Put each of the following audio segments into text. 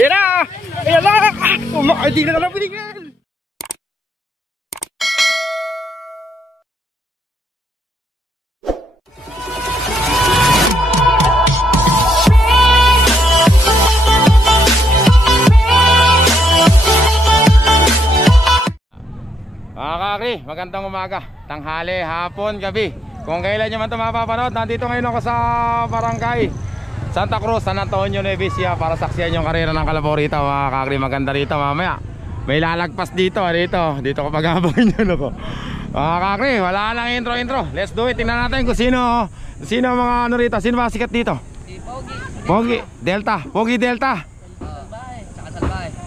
Ayan na! Ayan na! Hindi na lang pinigil! Kakri, magandang umaga, tanghali, hapon, gabi. Kung kailan nyo man ito mapapanood, nandito ngayon ako sa barangay Santa Cruz, San Antonio, Nueva Ecija para saksiyan yung karera ng Kalabaw rito. Mga kakri, maganda rito mamaya. May lalagpas dito ko pag-abangin nyo ko. Mga kakri, wala lang intro. Let's do it, tingnan natin kung sino mga ano rito. Sino ba sikat dito? Si Pogi Delta. Pogi Delta.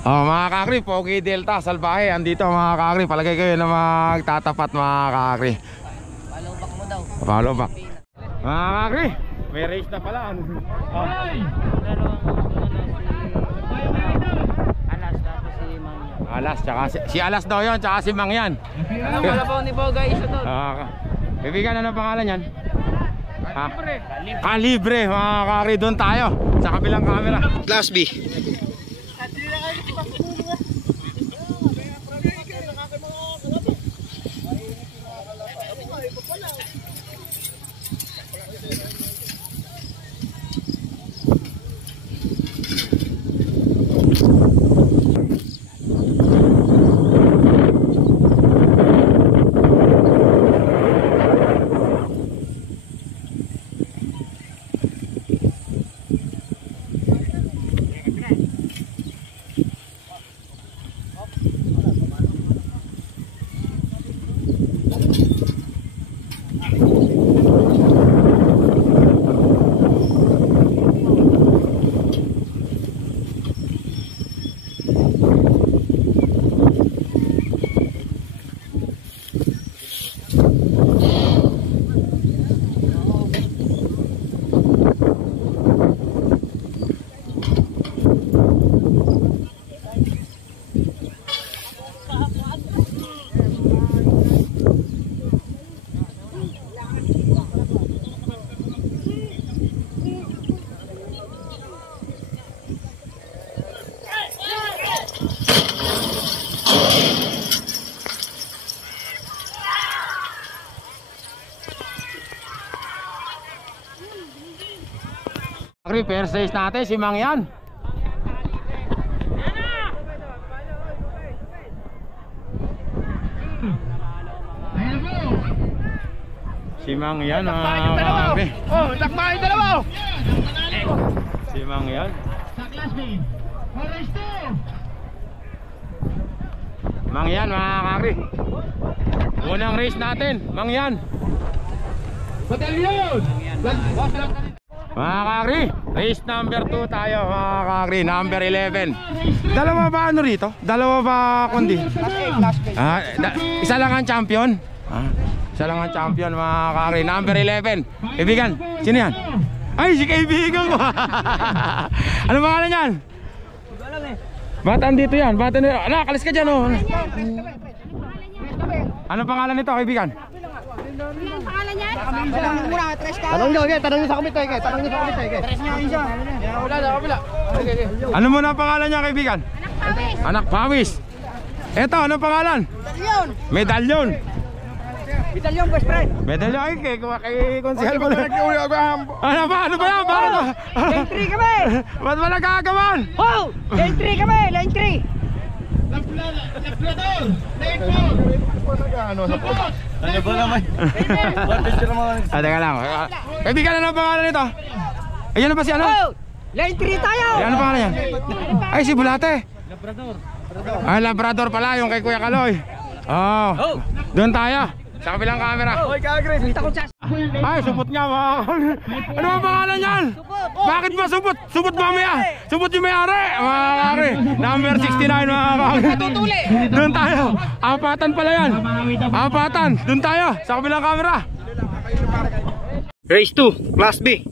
Oh, mga kakri, Pogi Delta, Salbahe. Andito mga kakri, palagay kayo na magtatapat mga kakri. Follow back mo daw. Follow back. Mga kakri, may race na pala. Oh. Alas, tapos si Mang Yan. Alas, tsaka si Alas daw yun, tsaka si Mang Yan. Anong kalabaw ni Boga isa doon? Bibigan, ano pangalan yan? Kalibre. Kalibre, mga kakri, doon tayo sa kabilang camera. Class B. First race natin si Mang Yan. Si Mang Yan, oh, takbahin dalawa. Si Mang Yan. Sa class B. Race 2. Mang Yan, mga kakri. Unang race natin, Mang Yan. Batalyon. Mga kakri, race number 2 tayo mga kakri, number 11. Dalawa ba ano rito? Dalawa ba kundi? Isa lang ang champion? Isa lang ang champion mga kakri, number 11. Kaibigan, sino yan? Ay, si kaibigan ko. Ano pangalan yan? Ba't andito yan? Ba't andito? Kalis ka dyan oh. Ano pangalan nito kaibigan? Anong pangalan niya? Tanong nyo sa komite. Tres nyo yun siya. Wala na, wala. Ano muna ang pangalan niya kaibigan? Anak Pawis. Eto, ano pangalan? Medalyon. Medalyon, best friend. Medalyon, ay kay konsehal mo na. Ano ba yan? Lane 3 kami. Ba't ba nagkagawan? Oh! Lane 3 kami, lane 3. Ano ba naman? Teka lang. Kaibigan, ano ang pangalan nito? Ayan na ba si ano? Oh! Lane 3 tayo. Ano pangalan yan? Ay, si Bulate. Labrador. Labrador pala, yung kay Kuya Kaloy. Oh, doon tayo sa kabilang camera. Hoy, kagres, kita ko siya. Ay, supot nga mga. Ano ang pangalan yan? Bakit ba supot? Supot mamaya. Supot yung may-ari. Mga kakri, number 69 mga kakri. Doon tayo. Apatan pala yan. Apatan. Doon tayo sa kabilang camera. Race 2, Class B.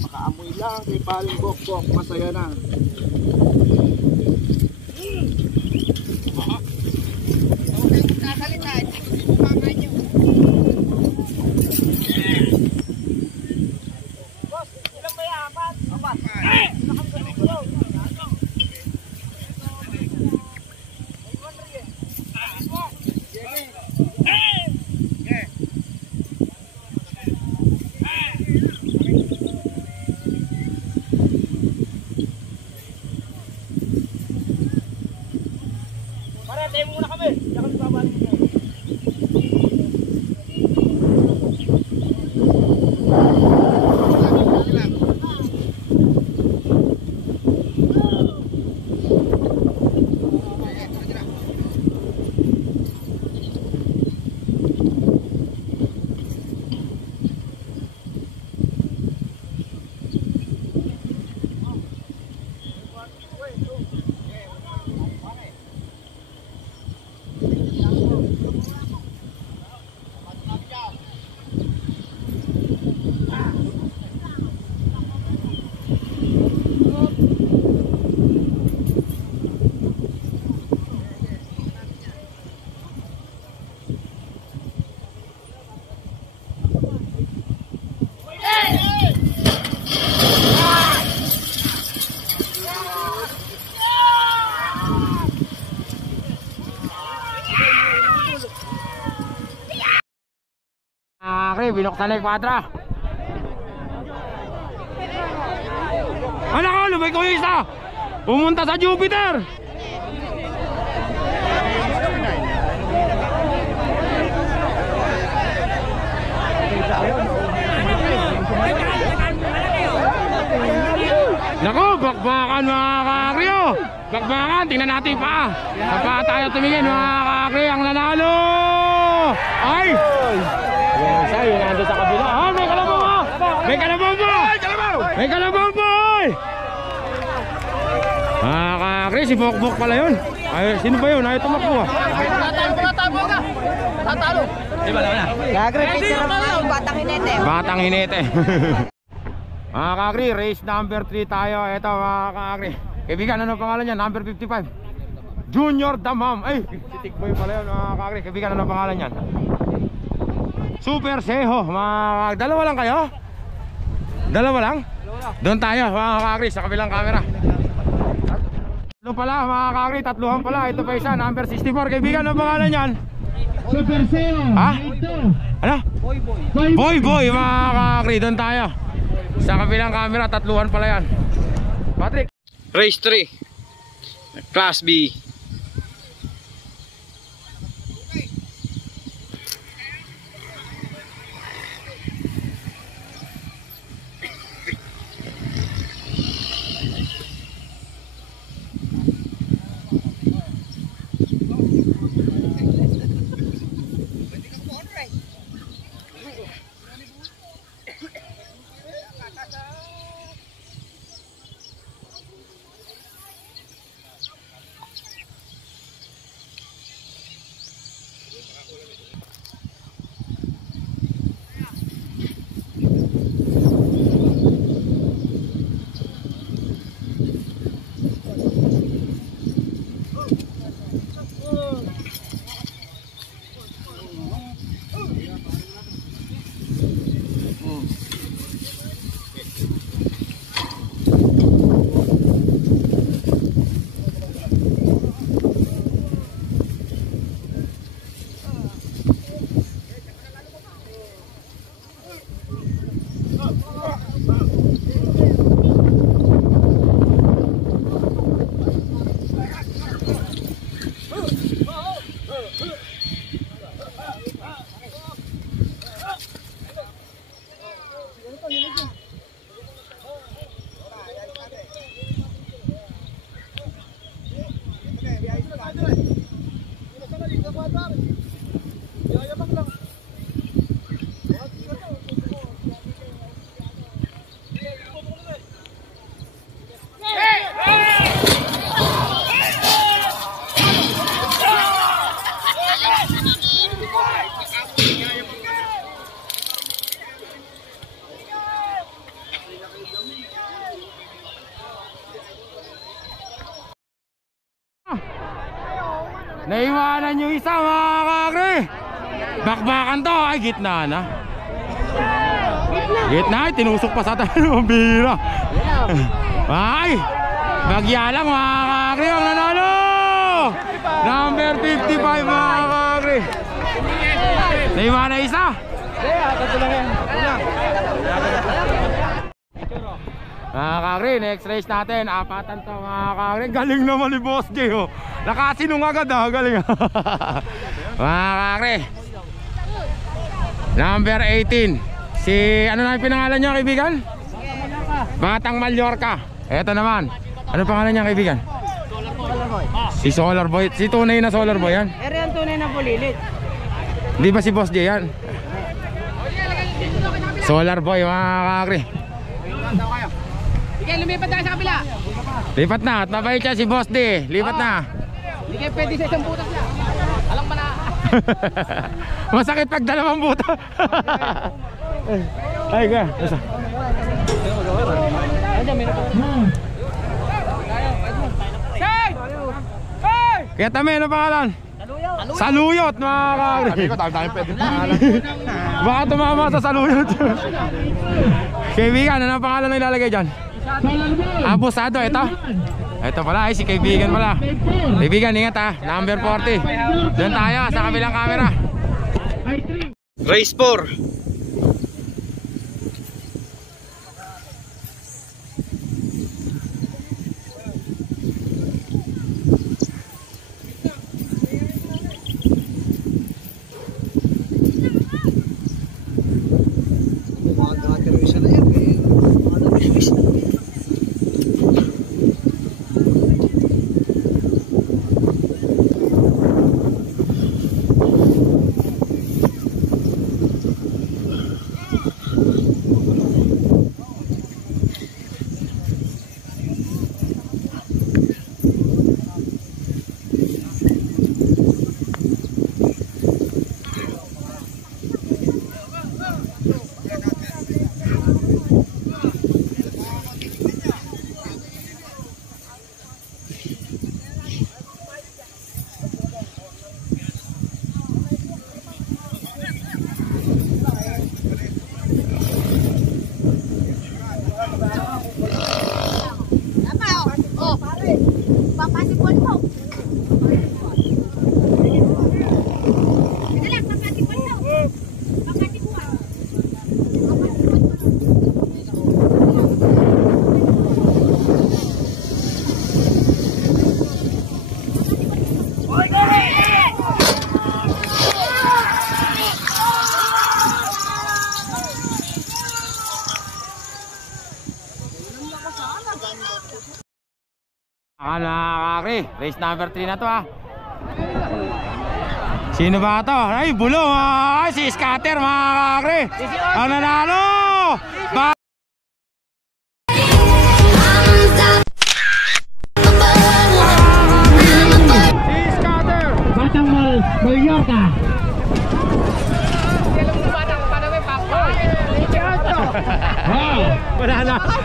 Makaamoy lang kay paling bok-bok, masaya na. Binuksan na yung kwadra. Ano ka? Lumay ko yung isa. Pumunta sa Jupiter. Naku, bakbakan mga kakriyo. Bakbakan, tingnan natin pa. Saan tayo tumingin mga kakriyo. Ang nanalo ay yes, ay, yun nandun sa kabila. Ah, may kalabaw ka! May kalabaw mo! May kalabaw mo! Ah, kakri, si Bokbok pala yun. Ay, sino ba yun? Ayaw tumakbo ah. Tatalo ka! Tatalo! Di ba na? Kakri, picture mo batang hinete. Batang hinete. Mga kakri, race number 3 tayo. Ito mga kakri. Kaibigan, ano pangalan niya? Number 55. Junior Damam. Ay, si Tikboy pala yun mga kakri. Kaibigan, ano pangalan niyan? Super Seho. Mga dalawa lang kayo? Dalawa lang? Doon tayo mga kakri sa kabilang camera. Tatlo pala mga kakri, tatluhan pala. Ito pa isa, number 64. Kaibigan, ano pangalan niyan? Super Seho. Ha? Ano? Boy Boy mga kakri, doon tayo sa kabilang camera, tatluhan pala yan. Patrick. Race 3 Class B. Naiwanan yung isa mga kakri. Bakbakan to. Ay, gitna na. Gitna, ay, tinusok pa sa tayo. Bira. Ay, bagya lang mga kakri. Ang nanalo. Number 55 mga kakri. Naiwanan isa. Mga kakri, next race natin. Apatan to mga kakri. Galing naman ni Boss J, oh. Nakasinong agad, ah. Galing. Mga kakri, number 18. Si, ano na yung pinangalan niya kaibigan? Batang Mallorca. Eto naman. Ano pangalan niya kaibigan? Si Solar Boy. Si tunay na Solar Boy yan. Yan tunay na bulilit. Di ba si Boss J yan? Solar Boy mga kakri. Sige, lumipat tayo sa kabila. Lipat na, at mabait siya si Boss D. Lipat na. Hindi kayo pwede sa isang butas niya. Alam ba na? Masakit pag dalawang buta. Ay ka. Kaya tami, ano pangalan? Saluyot mga kakri. Baka tumama sa saluyot. Kaibigan, ano pangalan na ilalagay dyan? Abusado, ito. Ito pala, ay si kaibigan pala. Kaibigan, ingat ha. Number 40. Doon tayo sa kabilang camera. Race 4. Papasipon mo. Dali, papasipon mo. Papasipon. Kakri, race number 3 na to ah. Sino ba to? Ay, bulo mga si Scatter mga kakri. Ang nanalo! Si Scatter! Batang Mallorca.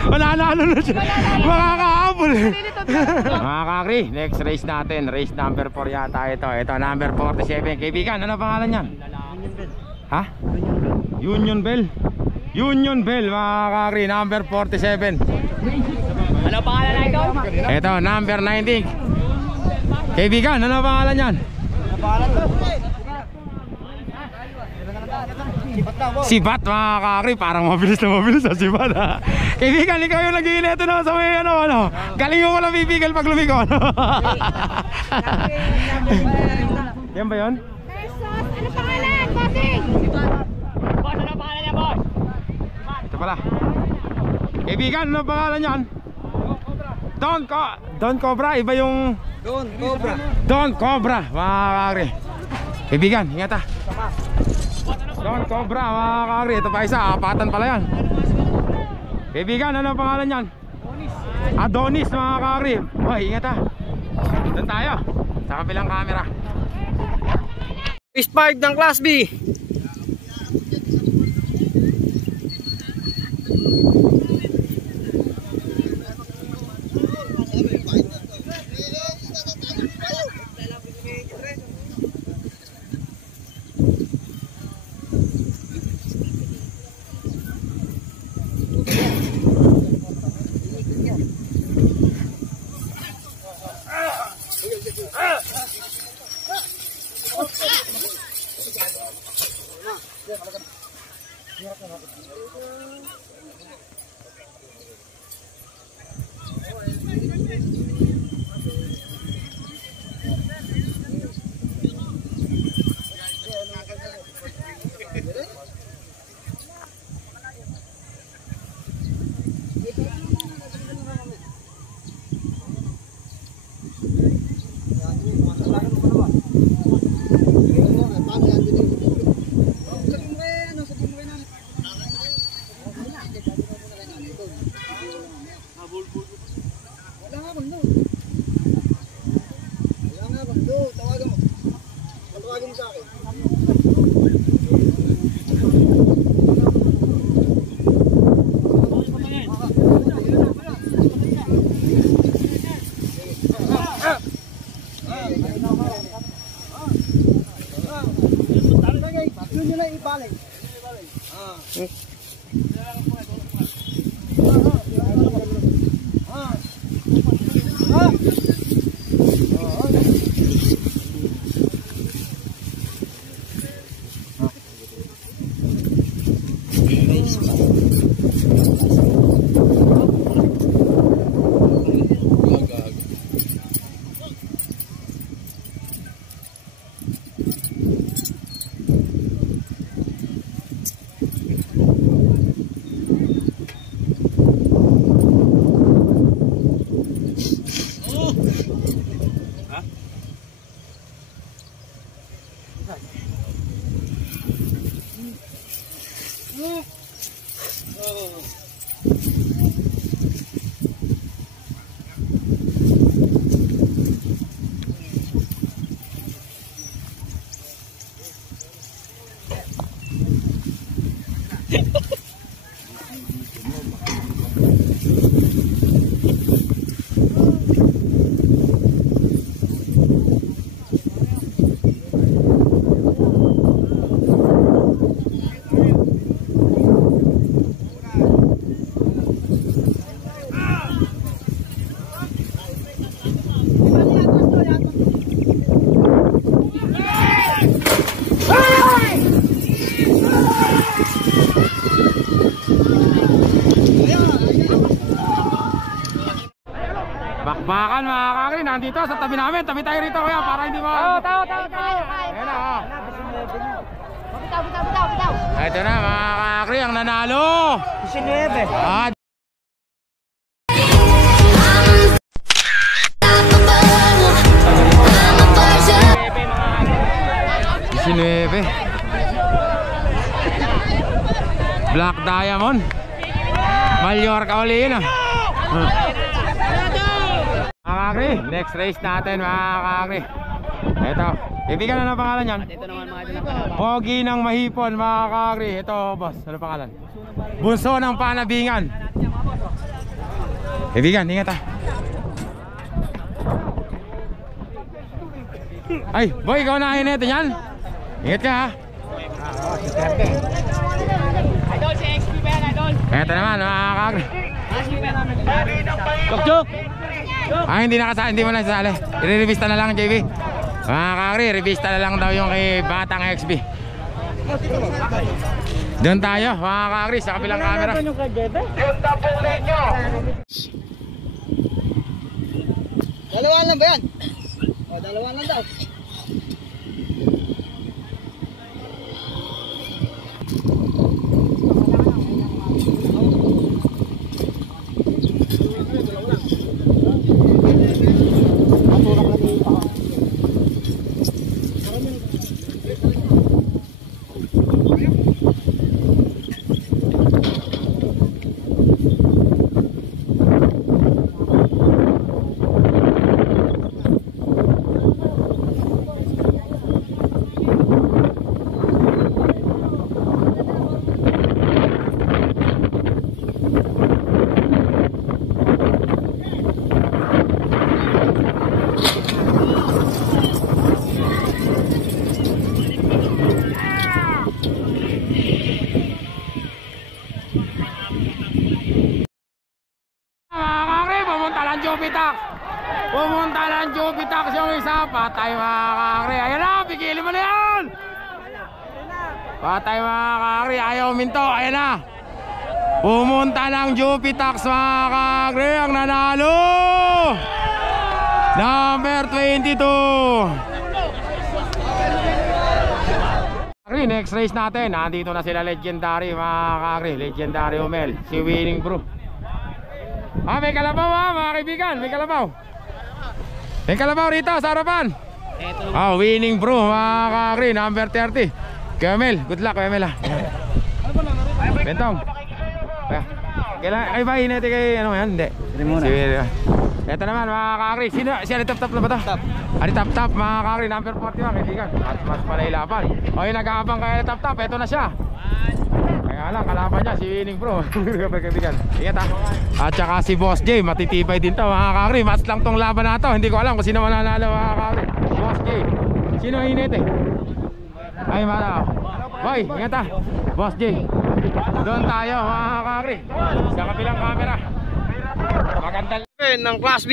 Wala na ano na siya. Makakaabol. Mga kakri, next race natin. Race number 4 yata ito. Ito number 47. Kaibigan, ano pangalan yan? Ha? Union Bell. Union Bell mga kakri, number 47. Ano pangalan na ito? Ito, number 19. Kaibigan, ano pangalan yan? Sibat mga kakri, parang mabilis na mabilis sa Sibat ha. Kaibigan, ikaw yung nag-iineto na sa may ano. Galing ko lang bibigil pag lumiko ano. Yan ba yun? Ano pangalan, bossing? Boss, ano pangalan niya, boss? Ito pala. Kaibigan, ano pangalan yan? Don Cobra, iba yung Don Cobra mga kakri. Kaibigan, ingat ha. Don Cobra mga kakri. Ito pa isa, apatan pala yan. Kaibigan, ano pangalan yan? Adonis mga kakri. Hoy, ingat ha. Doon tayo sa kabilang camera. Race 5 ng Class B. Bakbakan mga kakri, nandito sa tabi namin. Tabi tayo rito kuya para hindi ma... Tao. Ayan na oh. Bitaw. Ito na mga kakri, ang nanalo. 19. Ah, Sinuebe. Black Diamond. Mallorca uli yun ah. Mga kakri, next race natin mga kakri. Ito, ibigan na ng pangalan yan. Ito naman mga idol. Pogi ng Mahipon mga kakri. Ito boss, ano pangalan? Bunso ng Panabingan. Ibigan, ingat ah. Ay, boy, ikaw na natin yan. Ingat ka ha. Idol, si XP ba yan, idol? Ito naman mga kakri. Chok! Ay, hindi mo na sasali. I-revista na lang, JB. Mga kakri, revista na lang daw yung kay Batang XB. Doon tayo, mga kakri, sa kabilang camera. Dalawa lang ba yan? O, dalawa lang daw. patay mga kakri. Ayan na, pigilin mo na yan. Patay mga kakri, ayaw minto. Ayan na. Pumunta ng Jupitax mga kakri. Ang nanalo number 22. Next race natin, nandito na sila Legendary mga kakri. Legendary Umel, si Winning Bro. May kalabaw mga kaibigan, may kalabaw. May kalabaw rito sa harapan. Winning Bro mga kakri, number 30. Kamel, good luck Kamel. Bentong. Kailan, ay ba hinati kay ano yan? Hindi. Ito naman mga kakri, sino? Si Ali Tap na ba ito? Ali Tap mga kakri, number 41 kaibigan. At mas palailapan. Yung nag-aabang kay Ali Tap, ito na siya. Kaya lang, kalaban niya si Winning Bro. Kaibigan, ingat ha. At saka si Boss J, matitibay din to mga kakri. Mas lang tong laban na to. Hindi ko alam kung sino mananalo mga kakri. Boss J, sino hinati? Ay mana. Boy, ingat ha. Boss J, doon tayo mga kakri. Sa kabilang camera. Magandang ng Class B.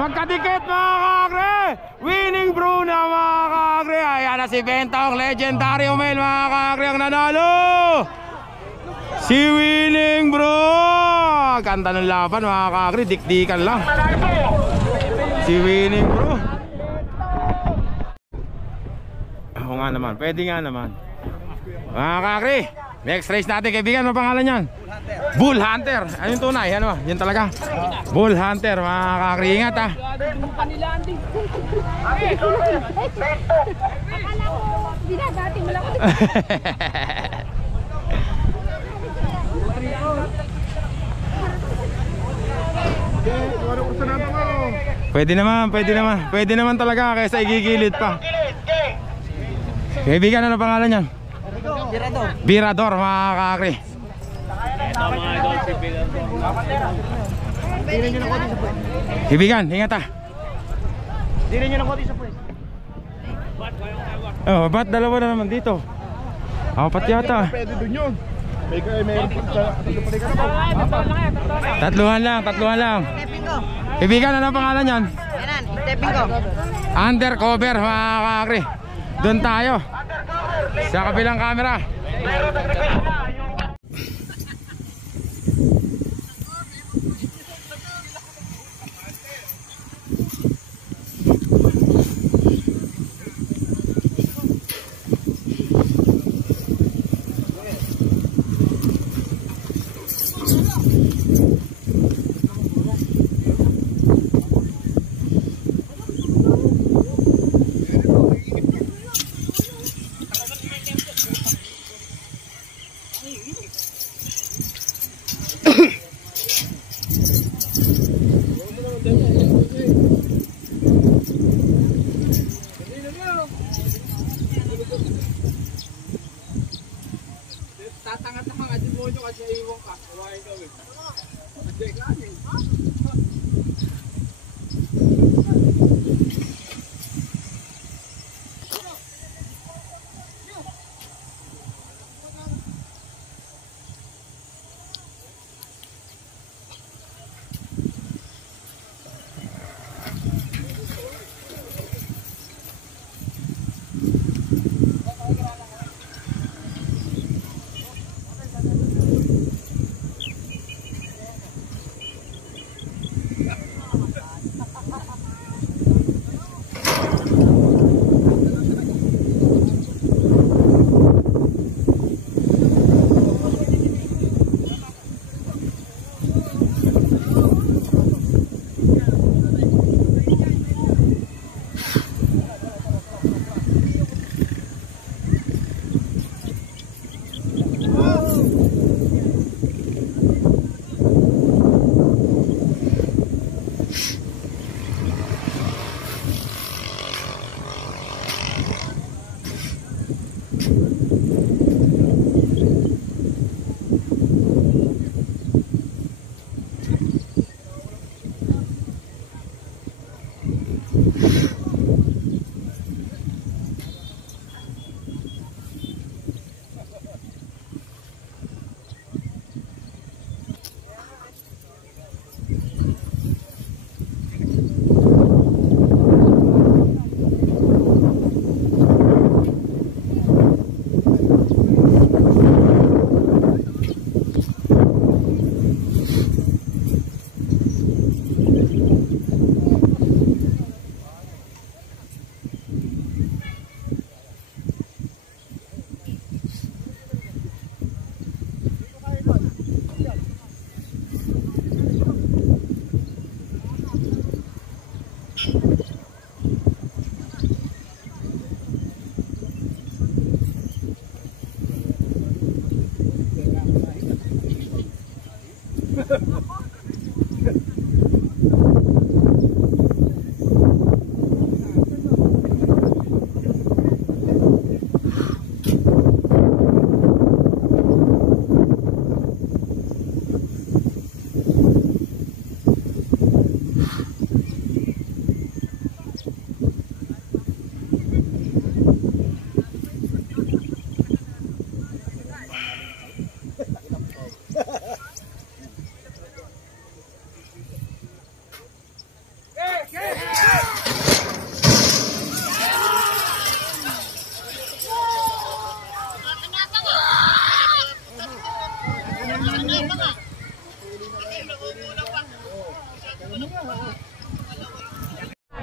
Magkadikit mga kakre, Winning Bro na mga kakre. Ayan na si Bentong, Legendary Umel mga kakre ang nanalo. Si Winning Bro. Ganda ng laban mga kakre, dikdikan lang. Si Winning Bro. Oo nga naman, pwede nga naman. Mga kakre, next race natin kaibigan, ano pangalan yan? Bull Hunter. Ano yung tunay? Ano? Yan talaga. Bull Hunter. Mga kakri, ingat ha. Binabati mo lang ako. Pwede naman, pwede naman. Pwede naman talaga kaysa igigilid pa. Kaibigan, ano pangalan yan? Birador. Birador, mga kakri. Kaibigan, ingat ha. Dili nyo ng koti sa pwes. Ba't dalawa na naman dito? Apat yata. Pwede dun yun. May Tatluhan lang. Stepping ko. Kaibigan, ano pangalan yan? Yanan, stepping ko. Undercover mga kakri. Doon tayo sa kabilang camera.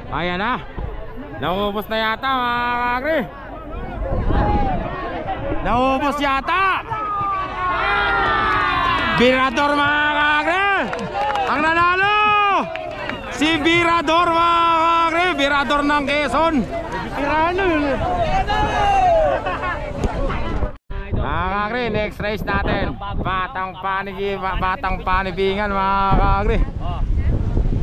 Ayan na. Naubos na yata mga kakri. Naubos yata. Virador mga kakri. Ang nanalo si Virador mga kakri. Virador ng Quezon. Mga kakri, next race natin. Batang panibingan mga kakri.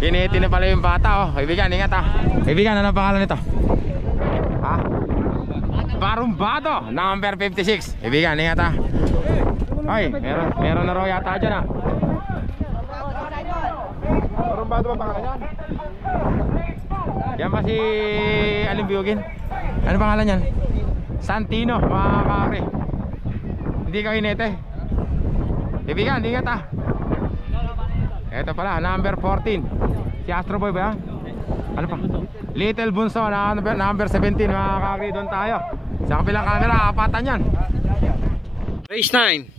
Kiniti na pala yung bata, oh. Kaibigan, ingat ha. Kaibigan, ano pangalan nito? Ha? Barumbado, number 56. Kaibigan, ingat ha. Ay, meron na raw yata dyan ha. Barumbado ba pangalan yan? Yan ba si Alimbiyugin? Ano pangalan yan? Santino, mga kakri. Hindi ka kinete. Kaibigan, ingat ha. Ito pala, number 14. Si Astro Boy ba yan? Ano pa? Little Bunso, number 17. Mga kakri, doon tayo. Sa kabilang camera, apatan yan. Race 9.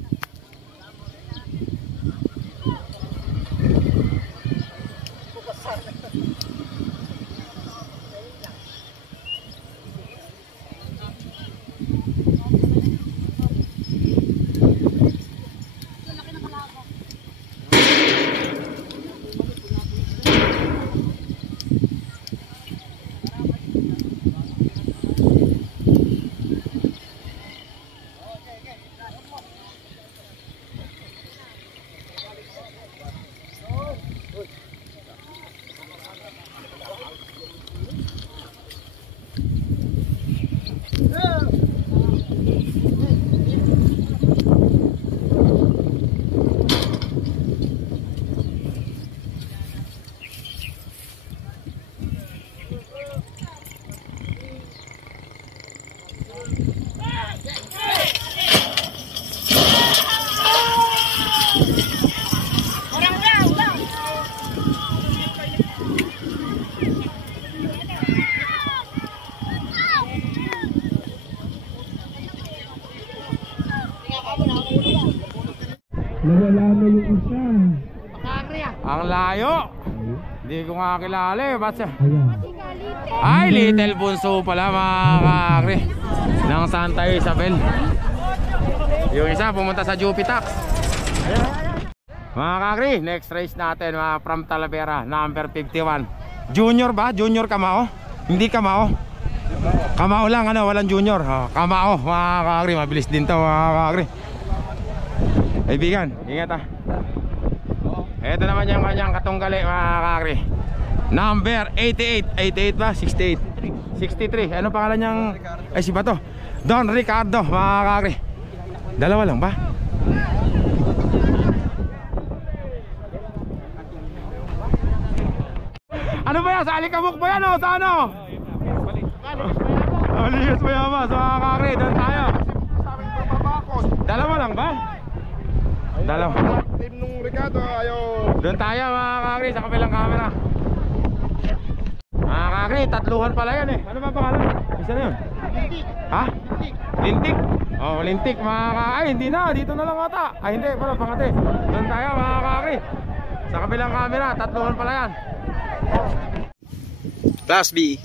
Nawala na yung isa. Ang layo. Hindi ko nga kilala eh. Ba't siya? Ayan. Ay, Little Bunso pala mga kakri. Ng Santa Isabel. Yung isa pumunta sa Jupitax. Mga kakri, next race natin mga from Talavera, number 51. Junior ba? Junior Kamao? Hindi Kamao. Kamao lang, ano, walang junior. Kamao, mga kakri, mabilis din to mga kakri. Kaibigan, ingat ha. Ito naman yung kanyang katunggali mga kakri. Number 88. 88 ba? 68 63. Ano pangalan niyang? Ay si Bato Don Ricardo mga kakri. Dalawa lang ba? Ano ba yan? Sa Alikabok ba yan o? Sa ano? Alias Mayamas mga kakri. Doon tayo. Dalawa lang ba? Dalawa. Team nung Ricardo, ayaw. Doon tayo mga kakri sa kabilang camera. Mga kakri, tatluhan pala yan eh. Ano ba pangalan? Isa na yun? Ha? Lintik. Oh, lintik mga kakri. Ay, hindi na, dito na lang ata. Ay, hindi, pala pangate. Doon tayo mga kakri. Sa kabilang camera, tatluhan pala yan. Class B.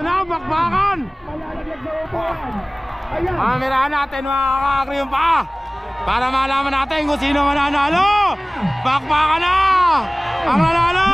Ano, bakbakan! Mamirahan natin mga kakakri yung paa para malaman natin kung sino mananalo. Bakbakan na! Ang nanalo!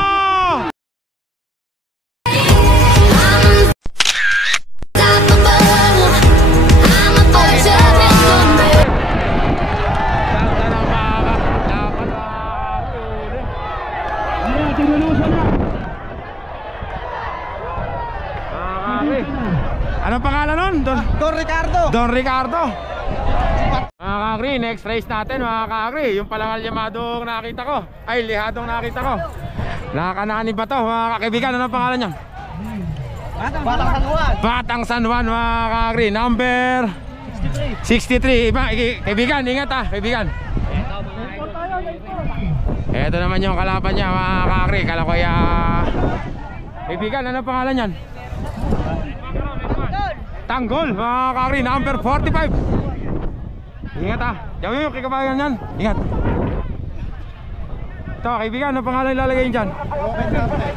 Anong pangalan nun? Don Ricardo. Don Ricardo. Mga kakri, next race natin mga kakri. Yung palang alyamadong nakita ko. Ay, lihadong nakita ko. Nakakanani ba to mga kaibigan? Anong pangalan niya? Batang San Juan. Batang San Juan mga kakri. Number 63. Kaibigan, ingat ha kaibigan. Ito naman yung kalaban niya mga kakri. Kala ko kaibigan, anong pangalan niyan? Tanggol mga kakri, number 45. Ingat ha. Diyan yung kikabayan yan. Ingat. Ito kaibigan, ano pangalan ilalagay dyan?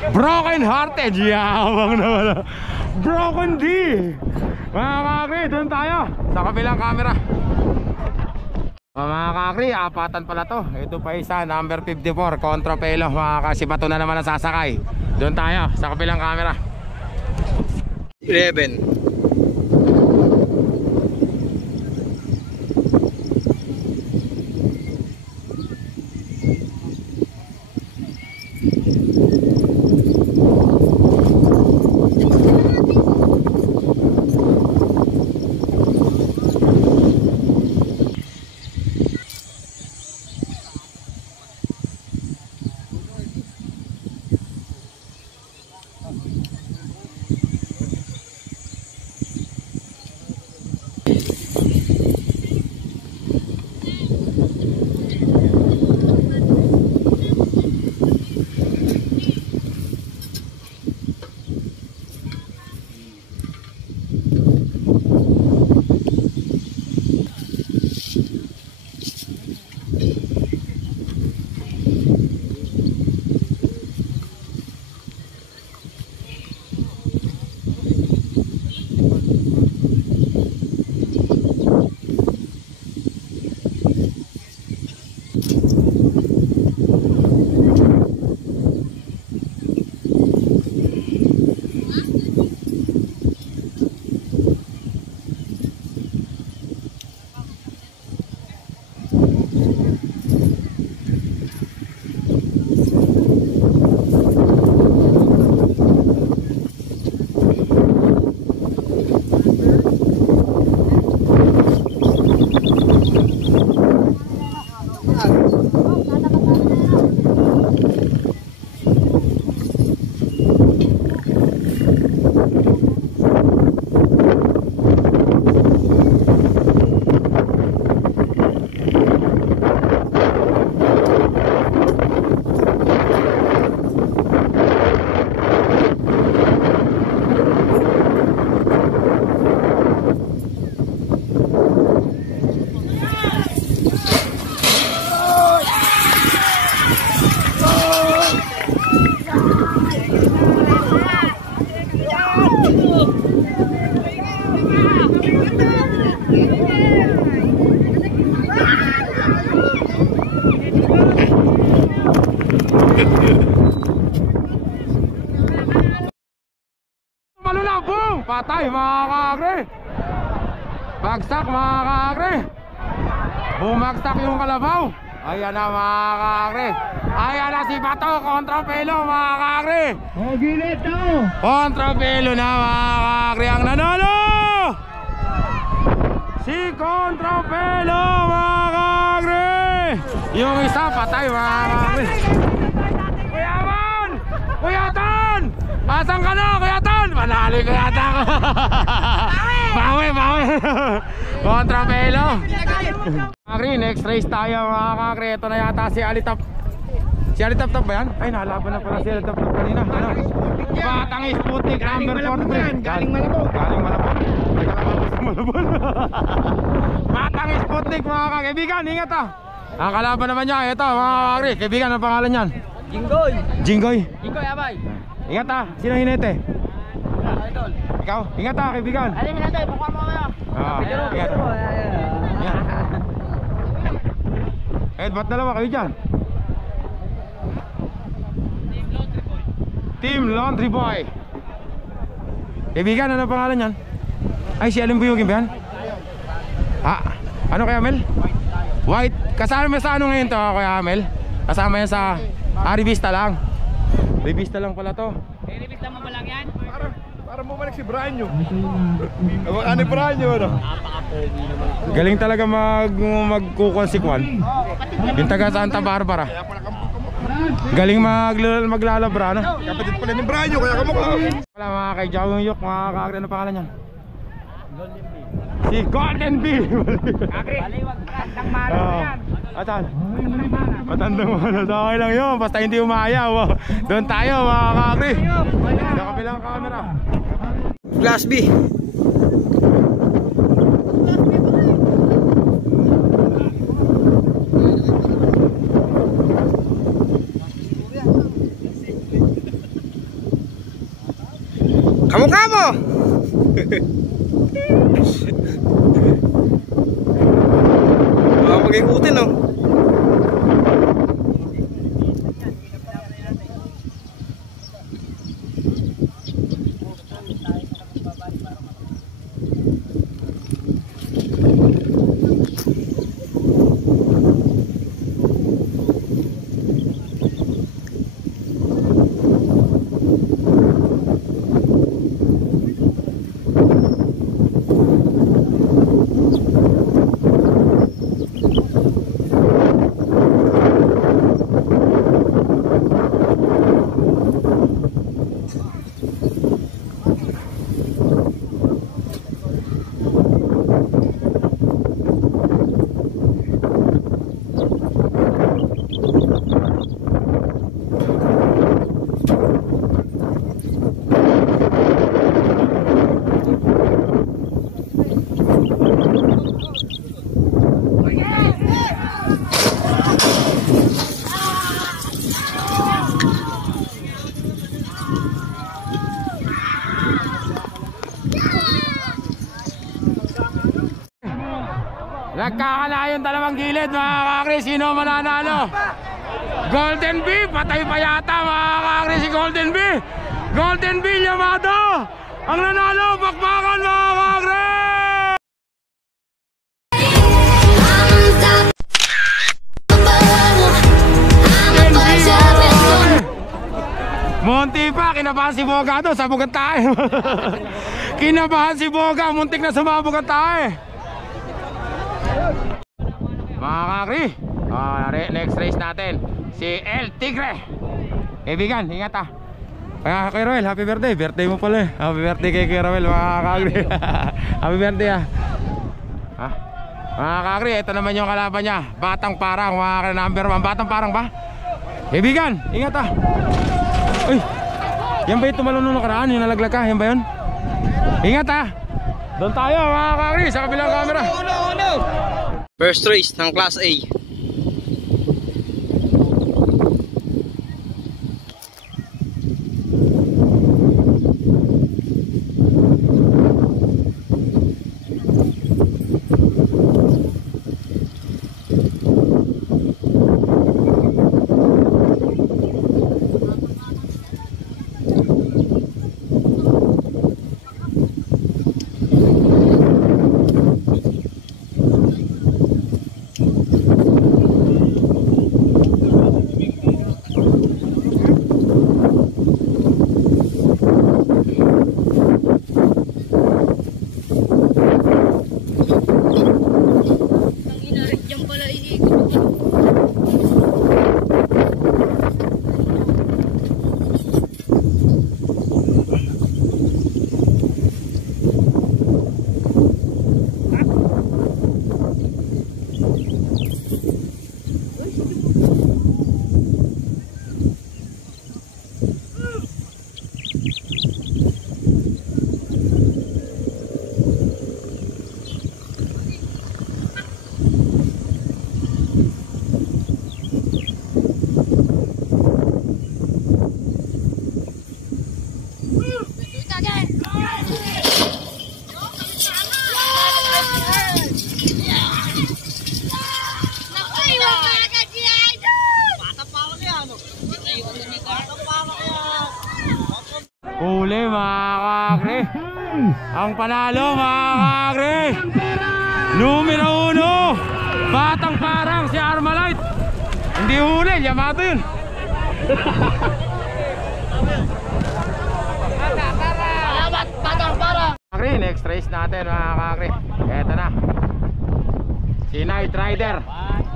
Broken Hearted. Yawang naman. Broken D. Mga kakri, doon tayo sa kabilang camera. Mga kakri, apatan pala to. Ito pa isa, number 54, Contrapelo. Mga kasibato na naman ang sasakay. Doon tayo sa kabilang camera. 11. Malulabong! Patay mga kakre! Bagsak mga kakre! Bumagsak yung kalabaw! Ayan na mga kakre! Ayan na si Bato! Contrapelo mga kakre! Oh, gilid to! Contrapelo na mga kakre ang nanalo! Si Contrapelo mga kakre! Yung isa patay mga kakre! Kuyaman! Kuyatan! Asan ka na Kuyatan? Manali Kuyatan! Bawi! Contrapelo! Kakre, next race tayo mga kakre. Ito na yata si Alitap. Si Alitap ba yan? Ay, nalaban na pala si Alitap kanina. Ano? Batang Sputnik number 43. Galing Malabon. Galing Malabon. Malabon. Batang Sputnik mga kaibigan, ingat ah. Ang kalaban naman niya, ito mga kakre. Kaibigan, ang pangalan niyan? Jinggoy. Jinggoy. Jinggoy, abay. Ingat ha. Sino hinete? Idol. Ikaw? Ingat ha, kaibigan. Alin natin, mukha mo kayo. Ingat. Ingat. Ba't dalawa kayo dyan? Team Laundry Boy. Kaibigan, ano pangalan yan? Ay, si Alim Buyugin ba yan? Ano kaya Mel? White. Kasama sa ano ngayon to, Kuya Mel? Kasama yan sa revista lang. Revista lang pala to. Revista mo ba lang yan? Para bumalik si Branyo. Baka ni Branyo, ano? Galing talaga magkukonsikwan. Yung taga Santa Barbara. Galing maglalabra, no? Kapatid pala ni Branyo, kaya kamukha. Wala mga kay Jawing Yok, mga kakri, ano pangalan yan? Si Golden Bee. Baliwag ka, ang mara na yan. Atan? Matandang mana. Okay lang yun, basta hindi umayaw. Doon tayo mga kakri. Sa kabilang camera. Class B. Kamukha mo! Pag-ikutin, no? Nagkakala yung dalawang gilid mga kakri. Sino mananalo? Golden Bee, patay pa yata mga kakri si Golden Bee. Golden Bee Yamado ang nanalo, bakbakan mga kakri. Monty pa, kinabahan si Boga doon, sabog ang tae. Kinabahan si Boga, muntik na sumabog ang tae. Mga kakri, next race natin si El Tigre. Kaibigan, ingat ha. Kaya kay Roel, happy birthday. Birthday mo pala eh. Happy birthday kay Roel mga kakri. Happy birthday ha. Mga kakri, ito naman yung kalaban niya. Batang Parang, mga kakri, number 1. Batang Parang ba? Kaibigan, ingat ha. Uy, yan ba yung tumalon nung nakaraan? Yung nalaglag ka, yan ba yun? Ingat ha. Doon tayo mga kakri, sa kabilang camera. First race ng Class A. Huli mga kakri. Ang panalo mga kakri. Numero 1, Batang Parang si Armalite. Hindi huli, Yamato yun. Kakri, next race natin mga kakri. Eto na, si Night Rider.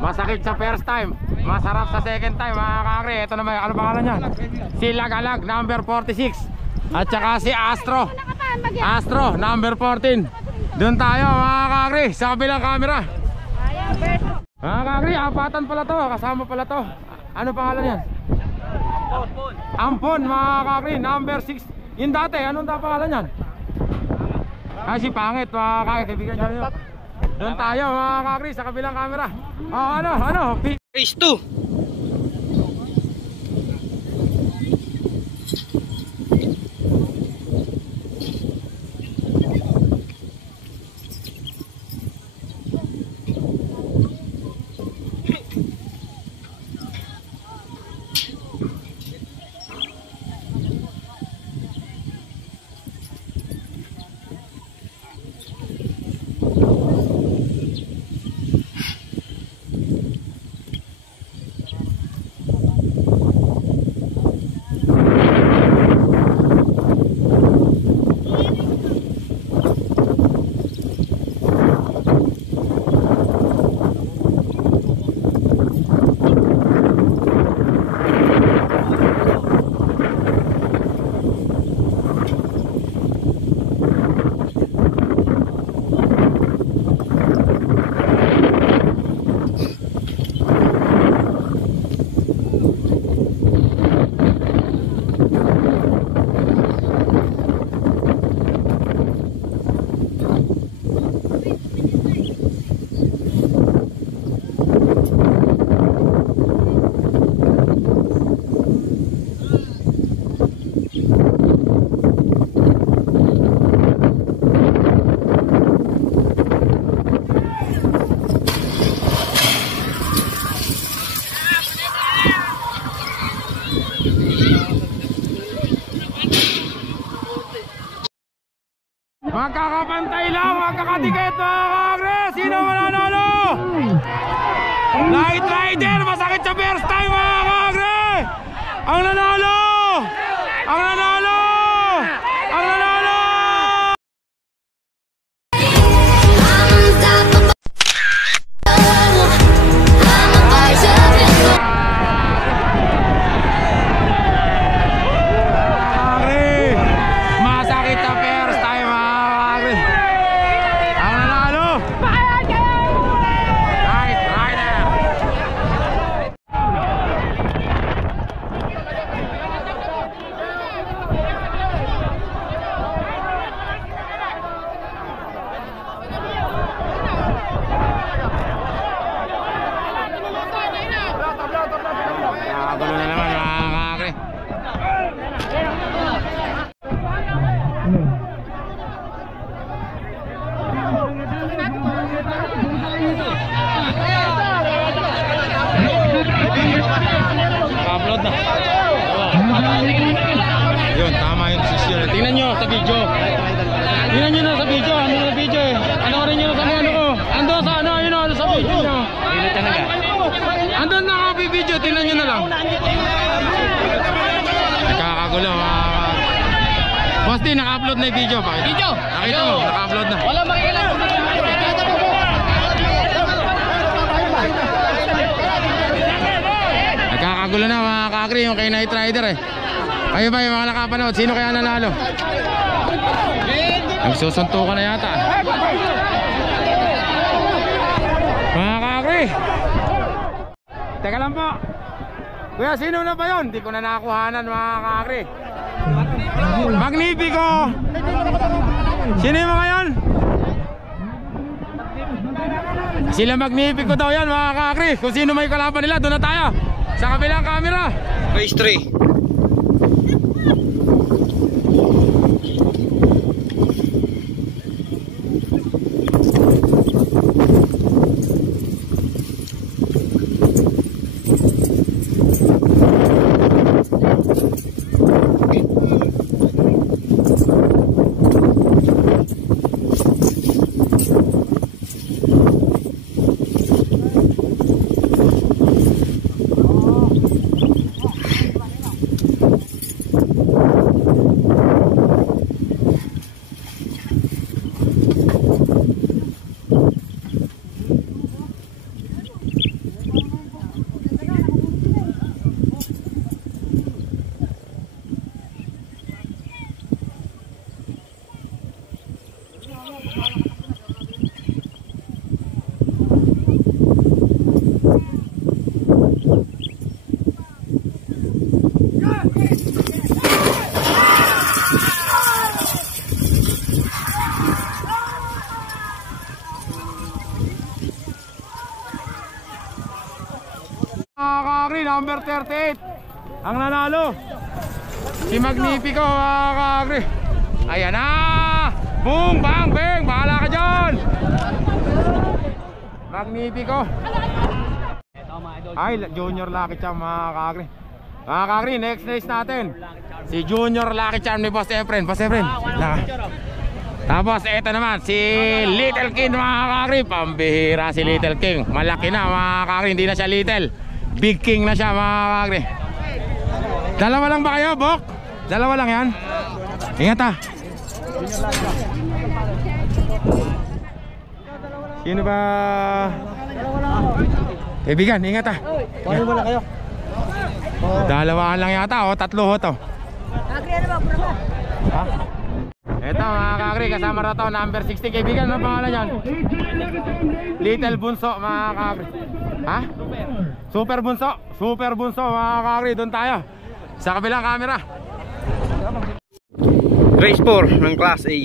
Masakit sa first time, masarap sa second time mga kakri. Ito naman, ano pangalan niya? Si Lagalag, number 46. At saka si Astro, number 14. Doon tayo mga kakri, sa kabilang camera. Mga kakri, apatan pala to, kasama pala to. Ano pangalan yan? Ampon mga kakri, number 6. Yung dati, anong pangalan yan? Si Pangit mga kakri, kaibigan nyo. Doon tayo mga kakri, sa kabilang camera. Race 2. Magkakapantay lang, magkakatikit mga kakri. Sino mananalo? Night Rider, masakit sa first time mga kakri. Ang nanalo! Ang nanalo! Ang nanalo! Masakit sa first time mga kakri. Ang nanalo! Night Rider! Nakagulo na naman mga kakri. Naka-upload na. Yun, tama yung decision. Tingnan nyo sa video. Tingnan nyo na sa video. Ano na video eh. Panoorin nyo na sa ano ko. Ando sa ano, yun ano sa video nyo. Andun na ako video. Tingnan nyo na lang. Nakakagulo mga Boss D, naka-upload na yung video. Bakit? Video? Nakita mo, naka-upload na. Wala makikilang. Nagkakagulo na mga kakri yung kay Night Rider eh. Kayo ba yung mga nakapanood? Sino kaya nanalo? Nagsusuntukan na yata. Mga kakri, teka lang po. Kuya, sino na ba yun? Hindi ko na nakakuhanan mga kakri. Magnifico. Sino yung mga yun? Sila Magnifico daw yan mga kakri. Kung sino may kalaban nila, doon na tayo sa kabilang camera. Race 3. number 38. Ang nanalo si Magnifico mga ka-agri. Ayan na. Boom, bang, bang. Bahala ka dyan. Magnifico. Ay, Junior Lucky Charm mga ka-agri. Mga ka-agri, next race natin si Junior Lucky Charm ni Boss Efren. Boss Efren. Tapos eto naman si Little King mga ka-agri. Pambihira si Little King. Malaki na mga ka-agri. Hindi na siya Little, Big King na siya mga ka-agri. Dalawa lang ba kayo, Bok? Dalawa lang yan. Ingat ha. Sino ba? Kaibigan, ingat ha. Paano mo na kayo? Dalawaan lang yata o, tatlo ho to. Ha? Eto mga ka-agri, kasama na to number 60. Kaibigan, ano pangalan yan? Little Bunso mga ka-agri. Ha? Super Bunso. Super Bunso mga ka-agri. Doon tayo sa kabilang camera. Race 4 ng Class A.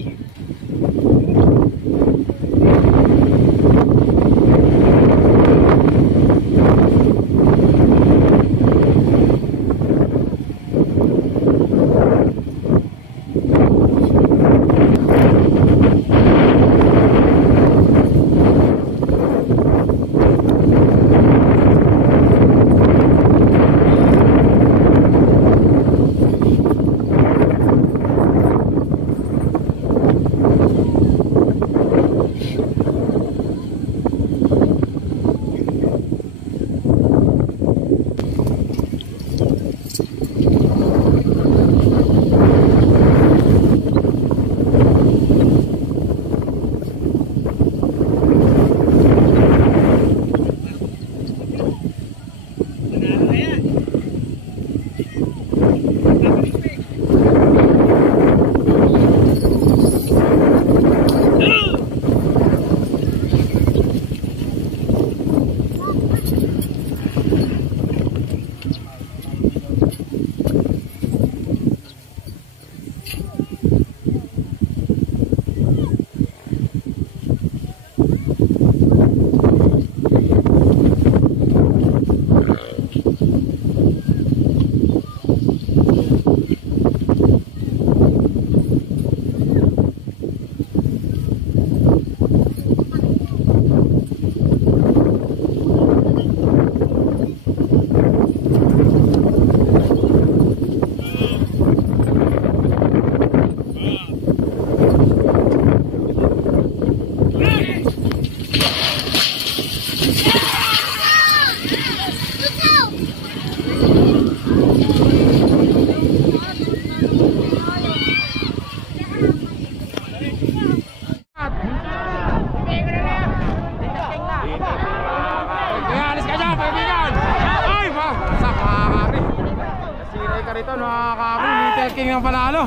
Little King ang panalo.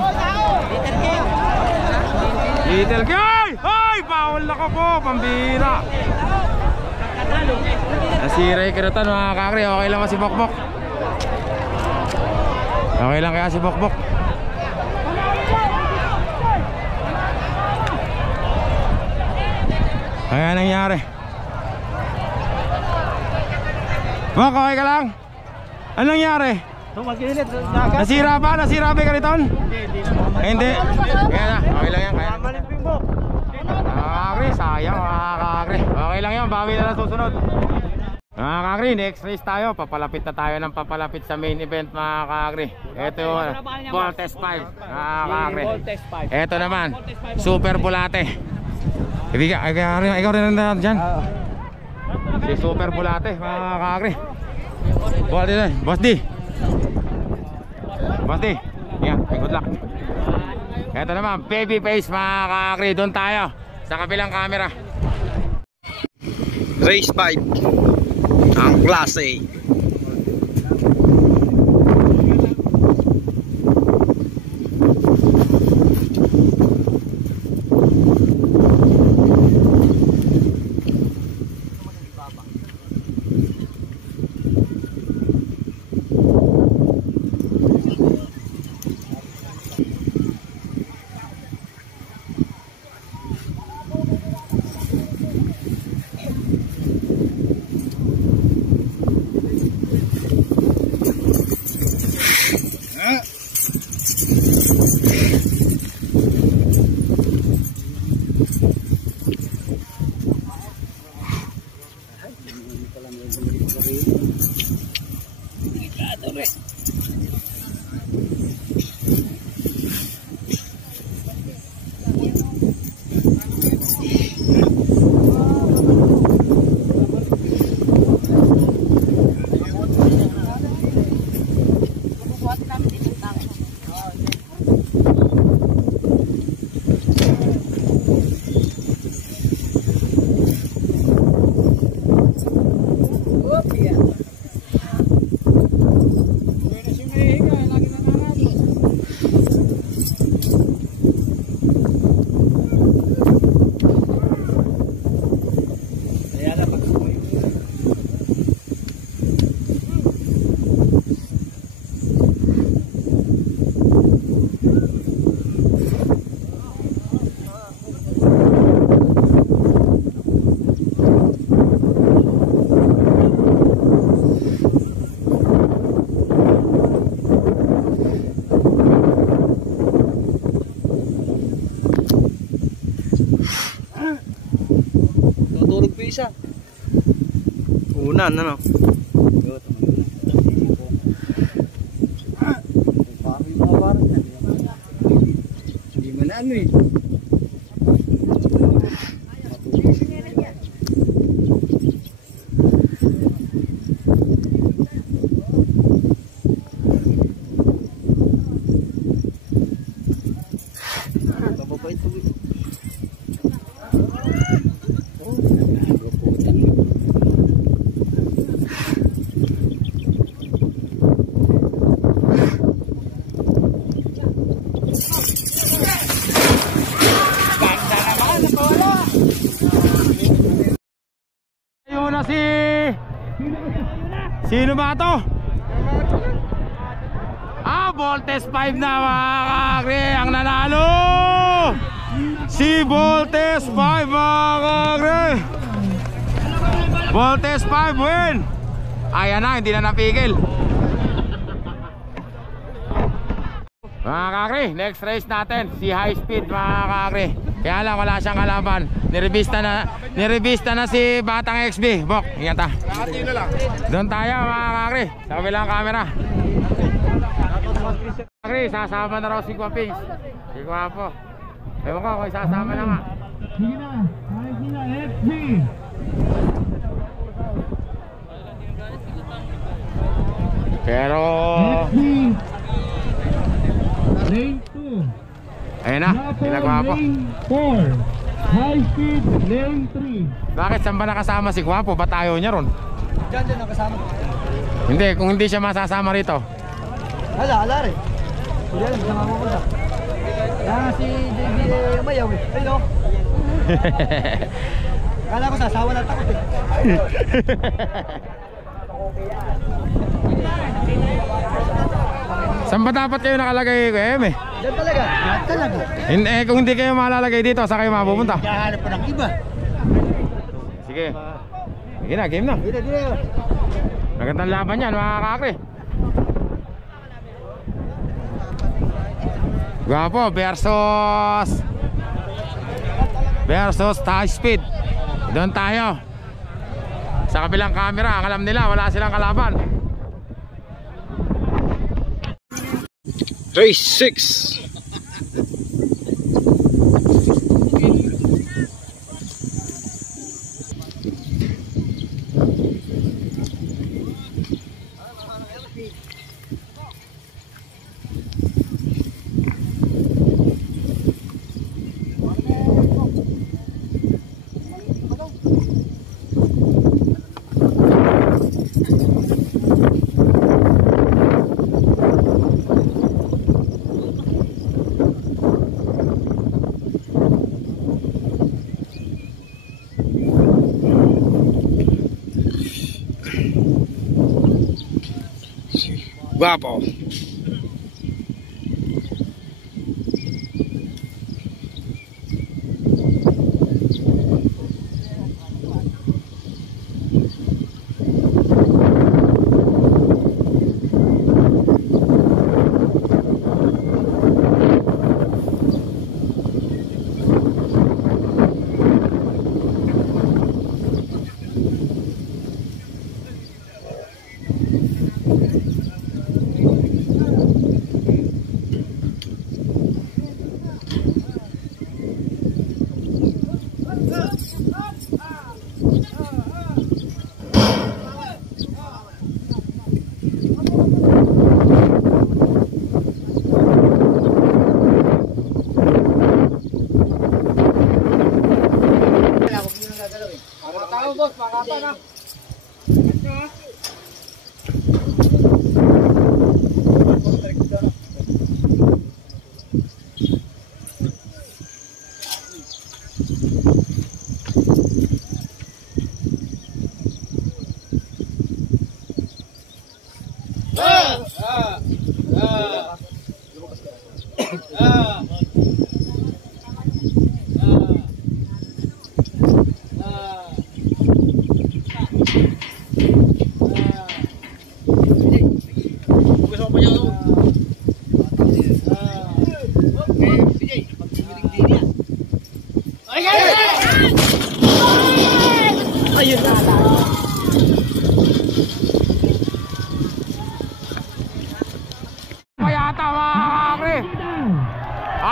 Little King! Ay! Bawal na ko po! Pambira! Nasira yung kiratan mga kakri. Okay lang si Bokbok. Okay lang kaya si Bokbok. Kaya nangyari. Bok, okay ka lang? Anong nangyari? Nasira ba? Nasira ba yung kariton? Hindi. Kaya na, okay lang yan. Kakri, sayang mga kakri. Okay lang yan, bawi na lang susunod. Mga kakri, next race tayo. Papalapit na tayo ng papalapit sa main event mga kakri. Ito yung Ball Test 5 mga kakri. Ito naman, Super Bulate. Ikaw rin nandun dyan. Si Super Bulate mga kakri. Boss D. Basti, yeah, good luck. Ito naman, baby face mga kakri. Doon tayo sa kabilang camera. Race 5 ang Class A. isa. Unan, ano? Hindi mo na ano eh. Ayun na si... Sino ba to? Voltes 5 na mga kakri. Ang nanalo si Voltes 5 mga kakri. Voltes 5 win. Ayan na, hindi na napigil. Mga kakri, next race natin si High Speed mga kakri. Kaya lang wala siyang kalaban. Nirevista na si Batang XB. Bok, ingat ha. Doon tayo mga kakri, sa kabilang camera. Kakri, sasama na raw si Guapings. Si Guapo. Ewan ko kung isasama na nga. Sige na, ayos na, XB. Pero XB. Lane 2. ayun na, ginagawa po. Lane 4. High speed, lane 3. Bakit saan ba nakasama si Guapo? Ba't ayaw niya ron? Diyan nakasama. Hindi, kung hindi siya masasama rito. Hala rin. Hindi alam, sama mo na. Si JB Mayaw eh. Ayun o. Kala ko sasawa lang takot eh. Saan ba dapat kayo nakalagay, KM eh? Diyan talaga. Diyan talaga. Kung hindi kayo malalagay dito, saan kayo mapupunta? Kahanap pa ng iba. Sige. Sige na, game na. Dito. Magandang laban yan mga kakri. Guapo versus High Speed. Doon tayo. Sa kabilang camera, ang alam nila wala silang kalaban. Race 6. Guapo.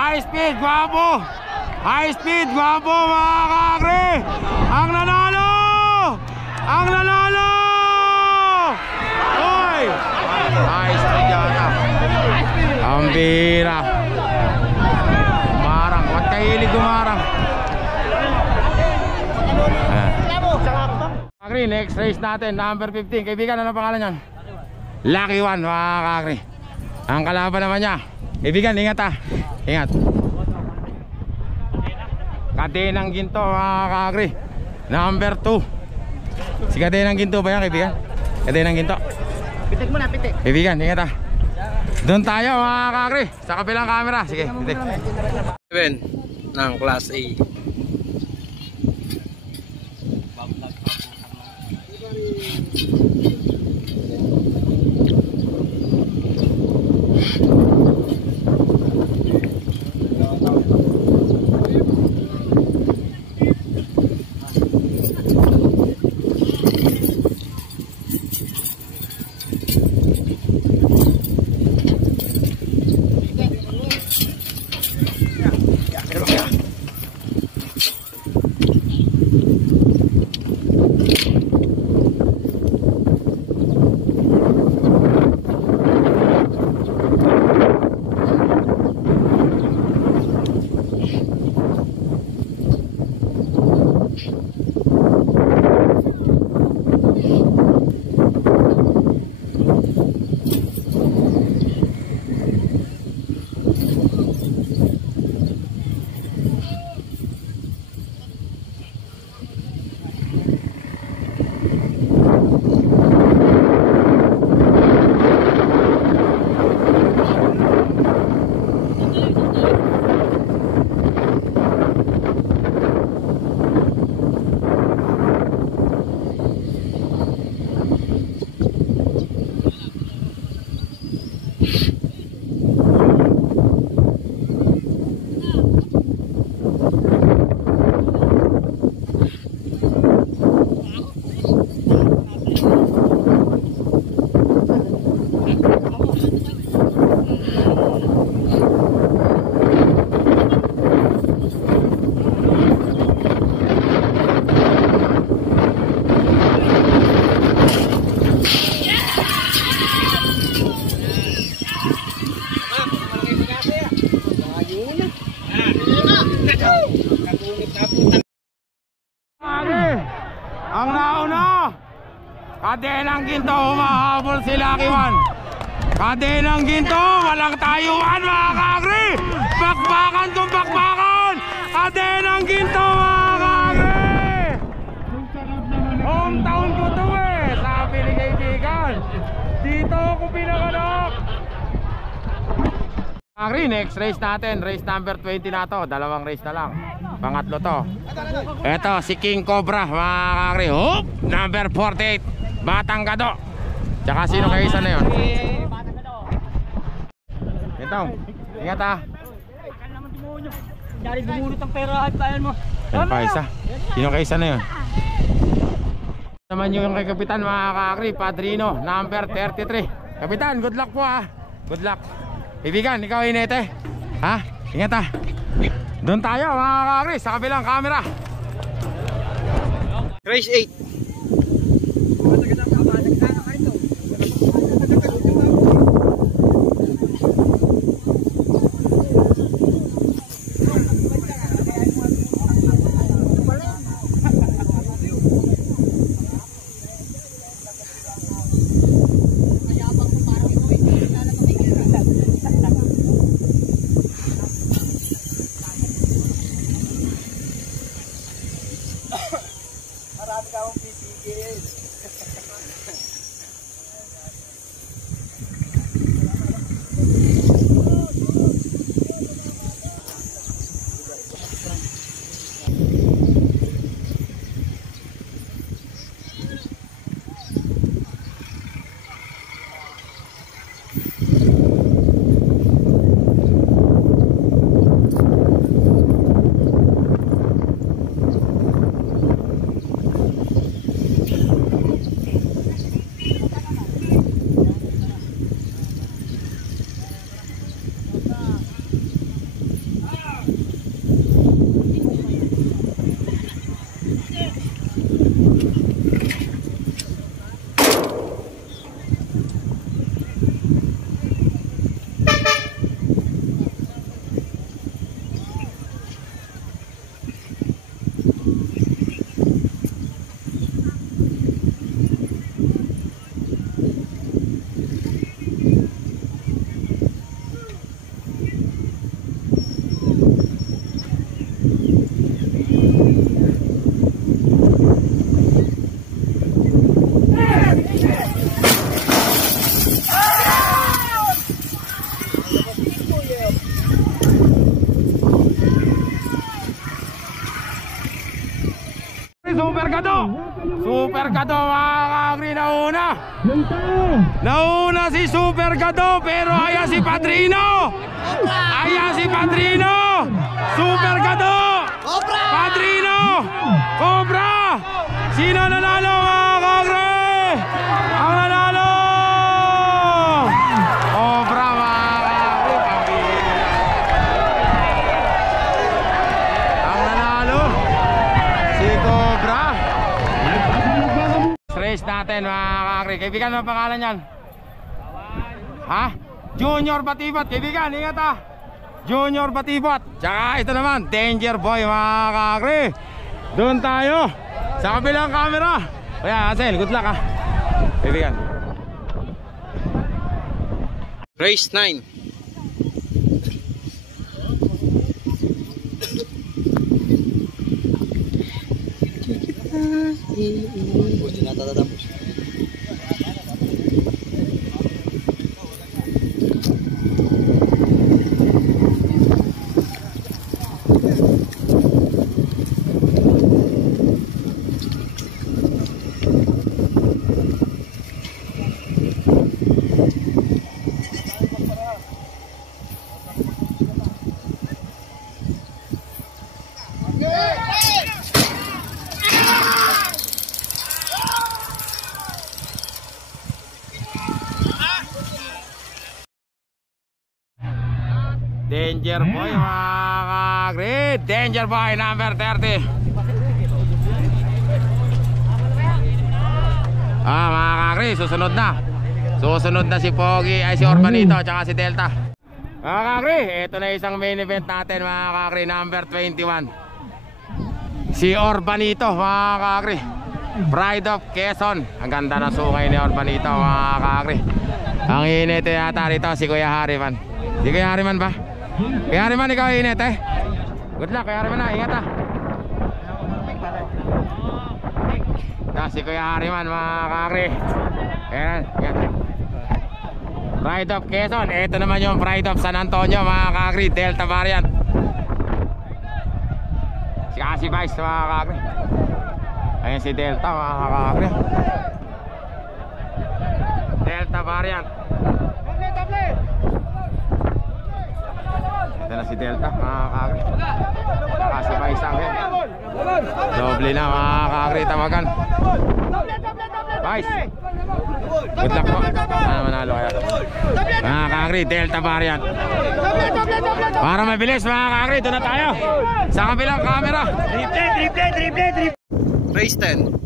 High speed, guwapo! High speed, guwapo mga kakri! Ang nanalo! Ang nanalo! Oy! High speed yata. Ang bira. Marang, ba't kahilig gumarang? Kakri, next race natin, number 15. Kaibigan, ano pangalan yan? Lucky One mga kakri. Ang kalaban naman niya. Kaibigan, ingat ha. Ingat. Kadenang Ginto mga kakri. Number 2. Si Kadenang Ginto ba yan kaibigan? Kadenang Ginto. Pitik mo na, pitik. Kaibigan, ingat ha. Doon tayo mga kakri. Sa kabilang camera. Sige, pitik. 7 ng Class A. Ang nauna, Kadenang Ginto, humahabol si Lucky One. Kadenang Ginto, walang tayuan mga kakri. Bakbakan kung bakbakan. Kadenang Ginto mga kakri. Hometown ko to eh, sabi ni kaibigan. Dito ako pinanganak. Kakri, next race natin, race number 20 na to. Dalawang race na lang, pangatlo to. Eto si King Cobra mga kakri. Hop, number 48, Batang Gado. Tsaka sino kayo isa na yun? Ito, ingat ha. Dari bumulot ang pera at bayan mo. Yan pa isa. Sino kayo isa na yun? Naman yung kay Kapitan mga kakri, Padrino, number 33. Kapitan, good luck po ha. Good luck. Ibigan, ikaw inete. Ha? Ingat ha. Doon tayo mga kakri, sa kabilang camera. Race 8. Marami ka akong Gado. Super Gado mga kakri, nauna si Super Gado, pero ayan si Padrino. Super Gado, Padrino, Cobra. Sino nanalo mga kakri? Ang nanalo Cobra mga kakri, pambihira. Ang nanalo si Cobra. Race natin mga kakri. Kaibigan, ano pangalan yan? Ha? Junior Batibot. Kaibigan, ingat ha. Junior Batibot. Tsaka ito naman, Danger Boy mga kakri. Doon tayo sa kabilang camera. Kaya Hazel, good luck ha. Kaibigan. Race 9. Hindi na tatatapos. Danger Boy mga kakri. Danger Boy number 30. Mga kakri, susunod na si Pogi, ay si Orbanito tsaka si Delta. Mga kakri, ito na isang main event natin mga kakri, number 21. Si Orbanito mga kakri, Pride of Quezon. Ang ganda na sungay ni Orbanito mga kakri. Ang init yata rito si Kuya Hariman. Si Kuya Hariman ba? Kuya Hariman, ikaw init eh. Good luck Kuya Hariman, ingat ha. Si Kuya Hariman mga kakri. Ayan, ingat. Pride of Quezon. Ito naman yung Pride of San Antonio mga kakri, Delta variant. Si Asi Vice mga kakri. Ayan si Delta mga kakri. Delta variant. Ito na si Delta mga kakri. Asi Vice ang head. Doble na mga kakri, tamagan. Vice, good luck po. Manalo kaya mga kakri, Delta variant. Para mabilis mga kakri, doon na tayo sa kabilang camera. Triple. Race 10.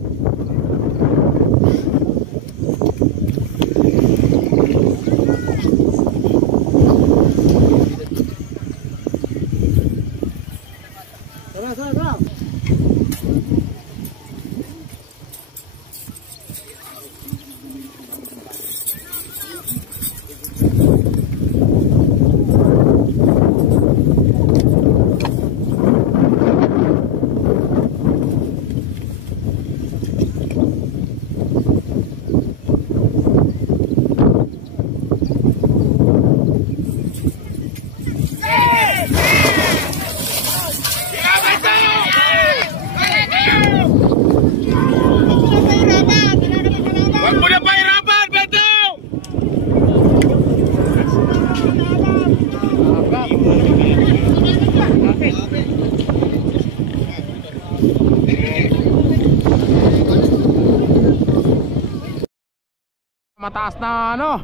Mataas na ano,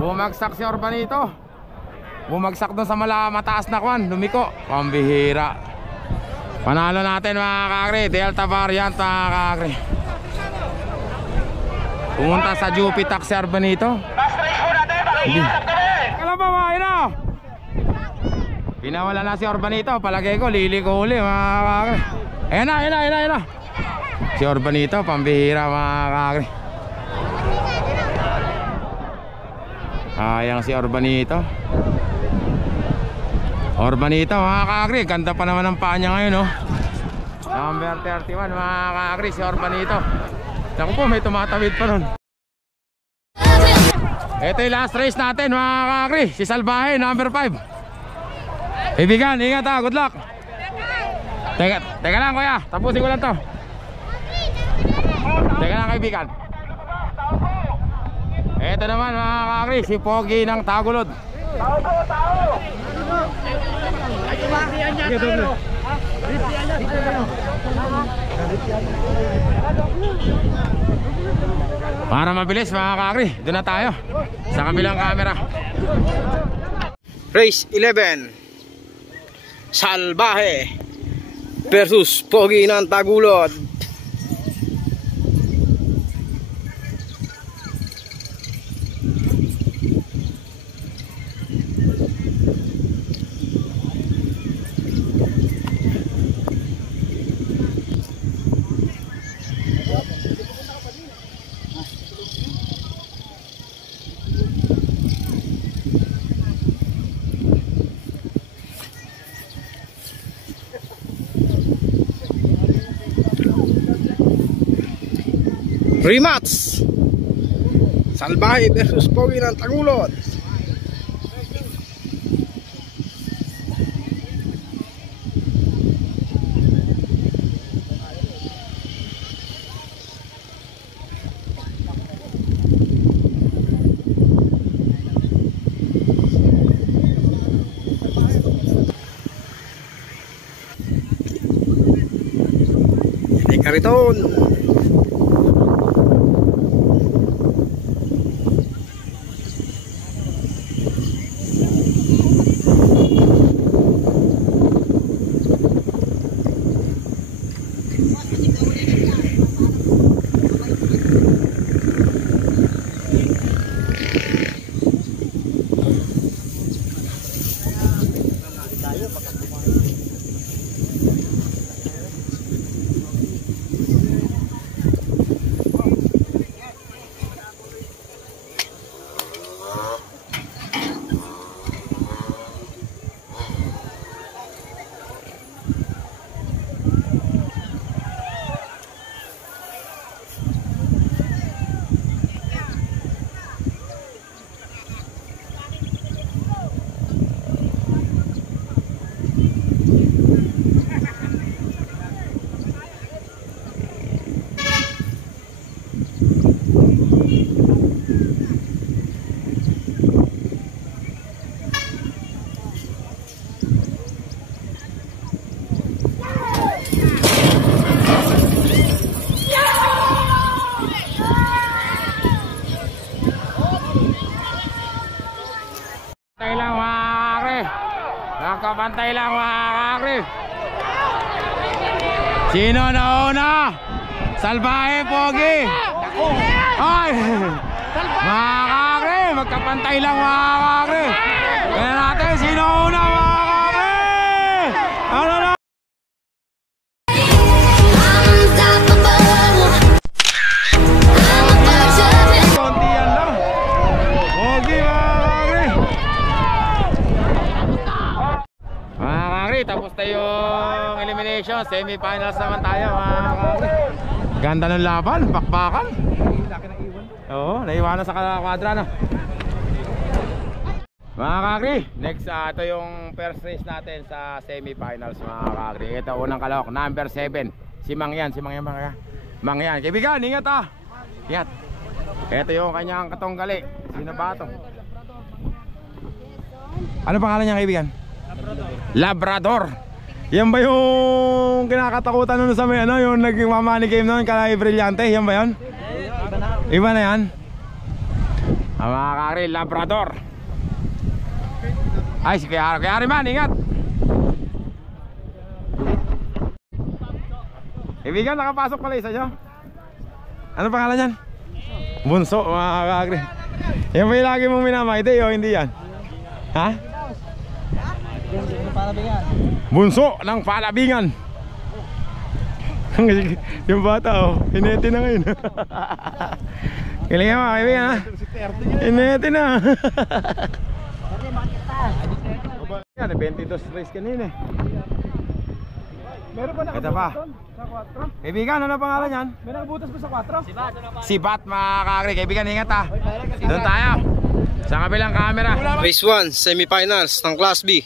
bumagsak si Orbanito. Bumagsak doon sa mataas na kwan, lumiko. Pambihira. Panalo natin mga kakri, Delta variant mga kakri. Pumunta sa Jupiter si Orbanito. Hindi. Kalabaw, ayun na. Pinawala na si Orbanito, palagay ko liliko uli mga kakri. Ayan na. Si Orbanito, pambihira mga kakri. Ayang si Orbanito. Mga kakri, ganda pa naman ang paa niya ngayon, oh. Number 31 mga kakri, si Orbanito. Naku po, may tumatawid pa nun. Ito yung last race natin mga kakri, si Salvaje, number 5. Ibigan, ingat ha, good luck. Teka lang kuya, tapusin ko lang to. mga kaibigan. Ito naman mga kakri, si Pogi ng Tagulod. Para mabilis mga kakri, doon na tayo sa kabilang camera. Race 11. Salbahe versus Pogi ng Tagulod. Rematch. Salbahe versus Pogi ng Tagulod. Ini kariton. Nakapantay lang mga kakri. Sino nauna? Salbahe, Pogi. Ay! Mga kakri, magkapantay lang mga kakri. Kaya natin, sino una mga kakri? Ano na? Konti yan lang. Pogi mga kakri, tapos tayo yung elimination. Semi-finals naman tayo mga kakri. Ganda ng laban, bakbakan. Oo, naiwanan sa kwadra na. Mga kakri, next ito yung first race natin sa semi-finals mga kakri. Ito unang kalahok, number 7. Si Mangyan, Mangyan. Kaibigan, ingat ah. Ingat. Ito yung kanyang katunggali. Sino ba ito? Ano pangalan niya kaibigan? Labrador. Yan ba yung kinakatakutan nun sa may ano, yung nagmamani game nun, Kalay Brillante? Yan ba yun? Iba na yan? Mga kakri, Labrador. Ay, si Kayari man, ingat. Ibigan, nakapasok pala isa nyo. Ano pangalan yan? Bunso, mga kakri. Yan ba yung lagi mong minamahiti o hindi yan? Ha? Bunso ng Palabingan. Yung bata oh, hinete na ngayon. Kilingan mo kaibigan ha. Hinete na. Yan, 22 race kanina eh. Meron pa Ito pa. nakabutas sa 4? Kaibigan, ano pangalan yan? May nakabutas pa sa 4? Si Bat mga kakri. Kaibigan, ingat ha. Doon tayo sa kabilang camera. Race 1, semifinals ng Class B.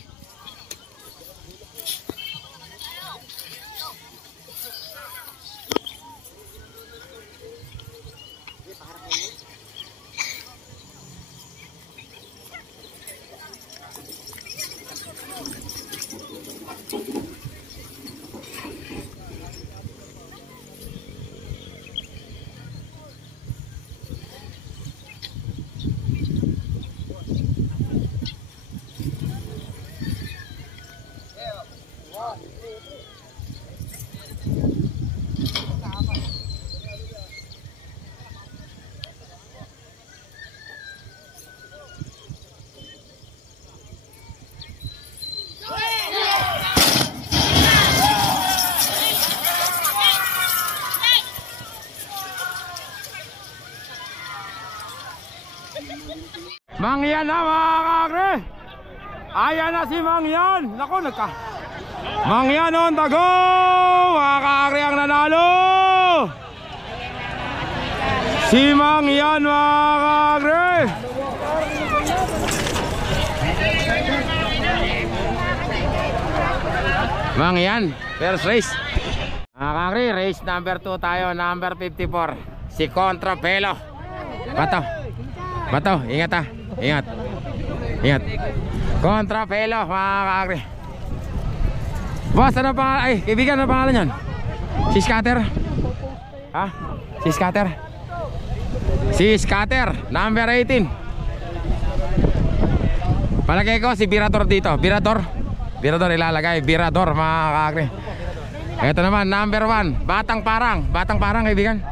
Ayan na si Mangyan. Naku, Mangyan on the go. Mga ka-agri ang nanalo. Si Mangyan, mga ka-agri. Mangyan, first race. Mga ka-agri, race number 2 tayo. Number 54. Si Contrapelo. Bato, ingat ha. Ingat. Contrapelo, mga ka-agri. Boss, ano pangalan? Ay, kaibigan, ano pangalan yan? Si Scatter? Ha? Si Scatter? Si Scatter, number 18. Palagay ko si Virador dito. Virador ilalagay. Virador, mga ka-agri. Ito naman, number 1. Batang Parang, kaibigan.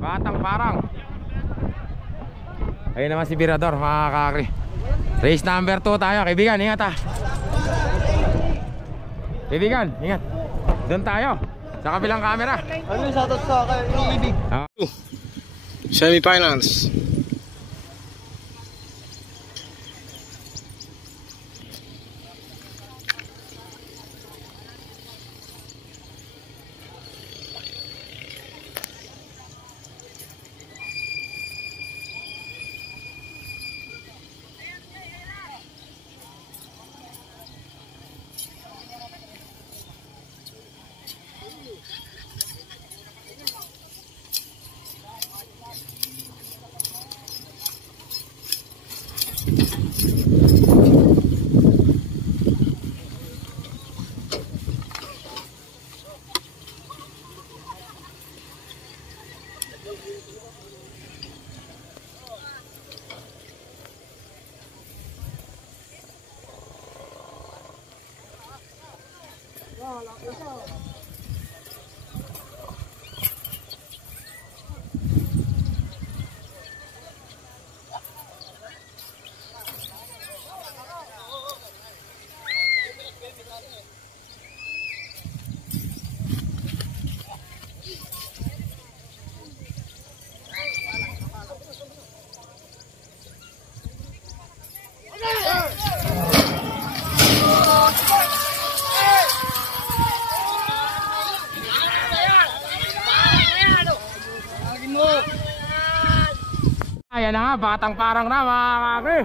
Batang Parang. Ayun naman si Virador, mga ka-agri. Race number 2 tayo, kaibigan, ingat ha. Kaibigan, ingat. Doon tayo, sa kabilang camera. Ano yung shoutout sa ibig? Semi-finals. Ayan na nga, Batang Parang na, mga ka-agri.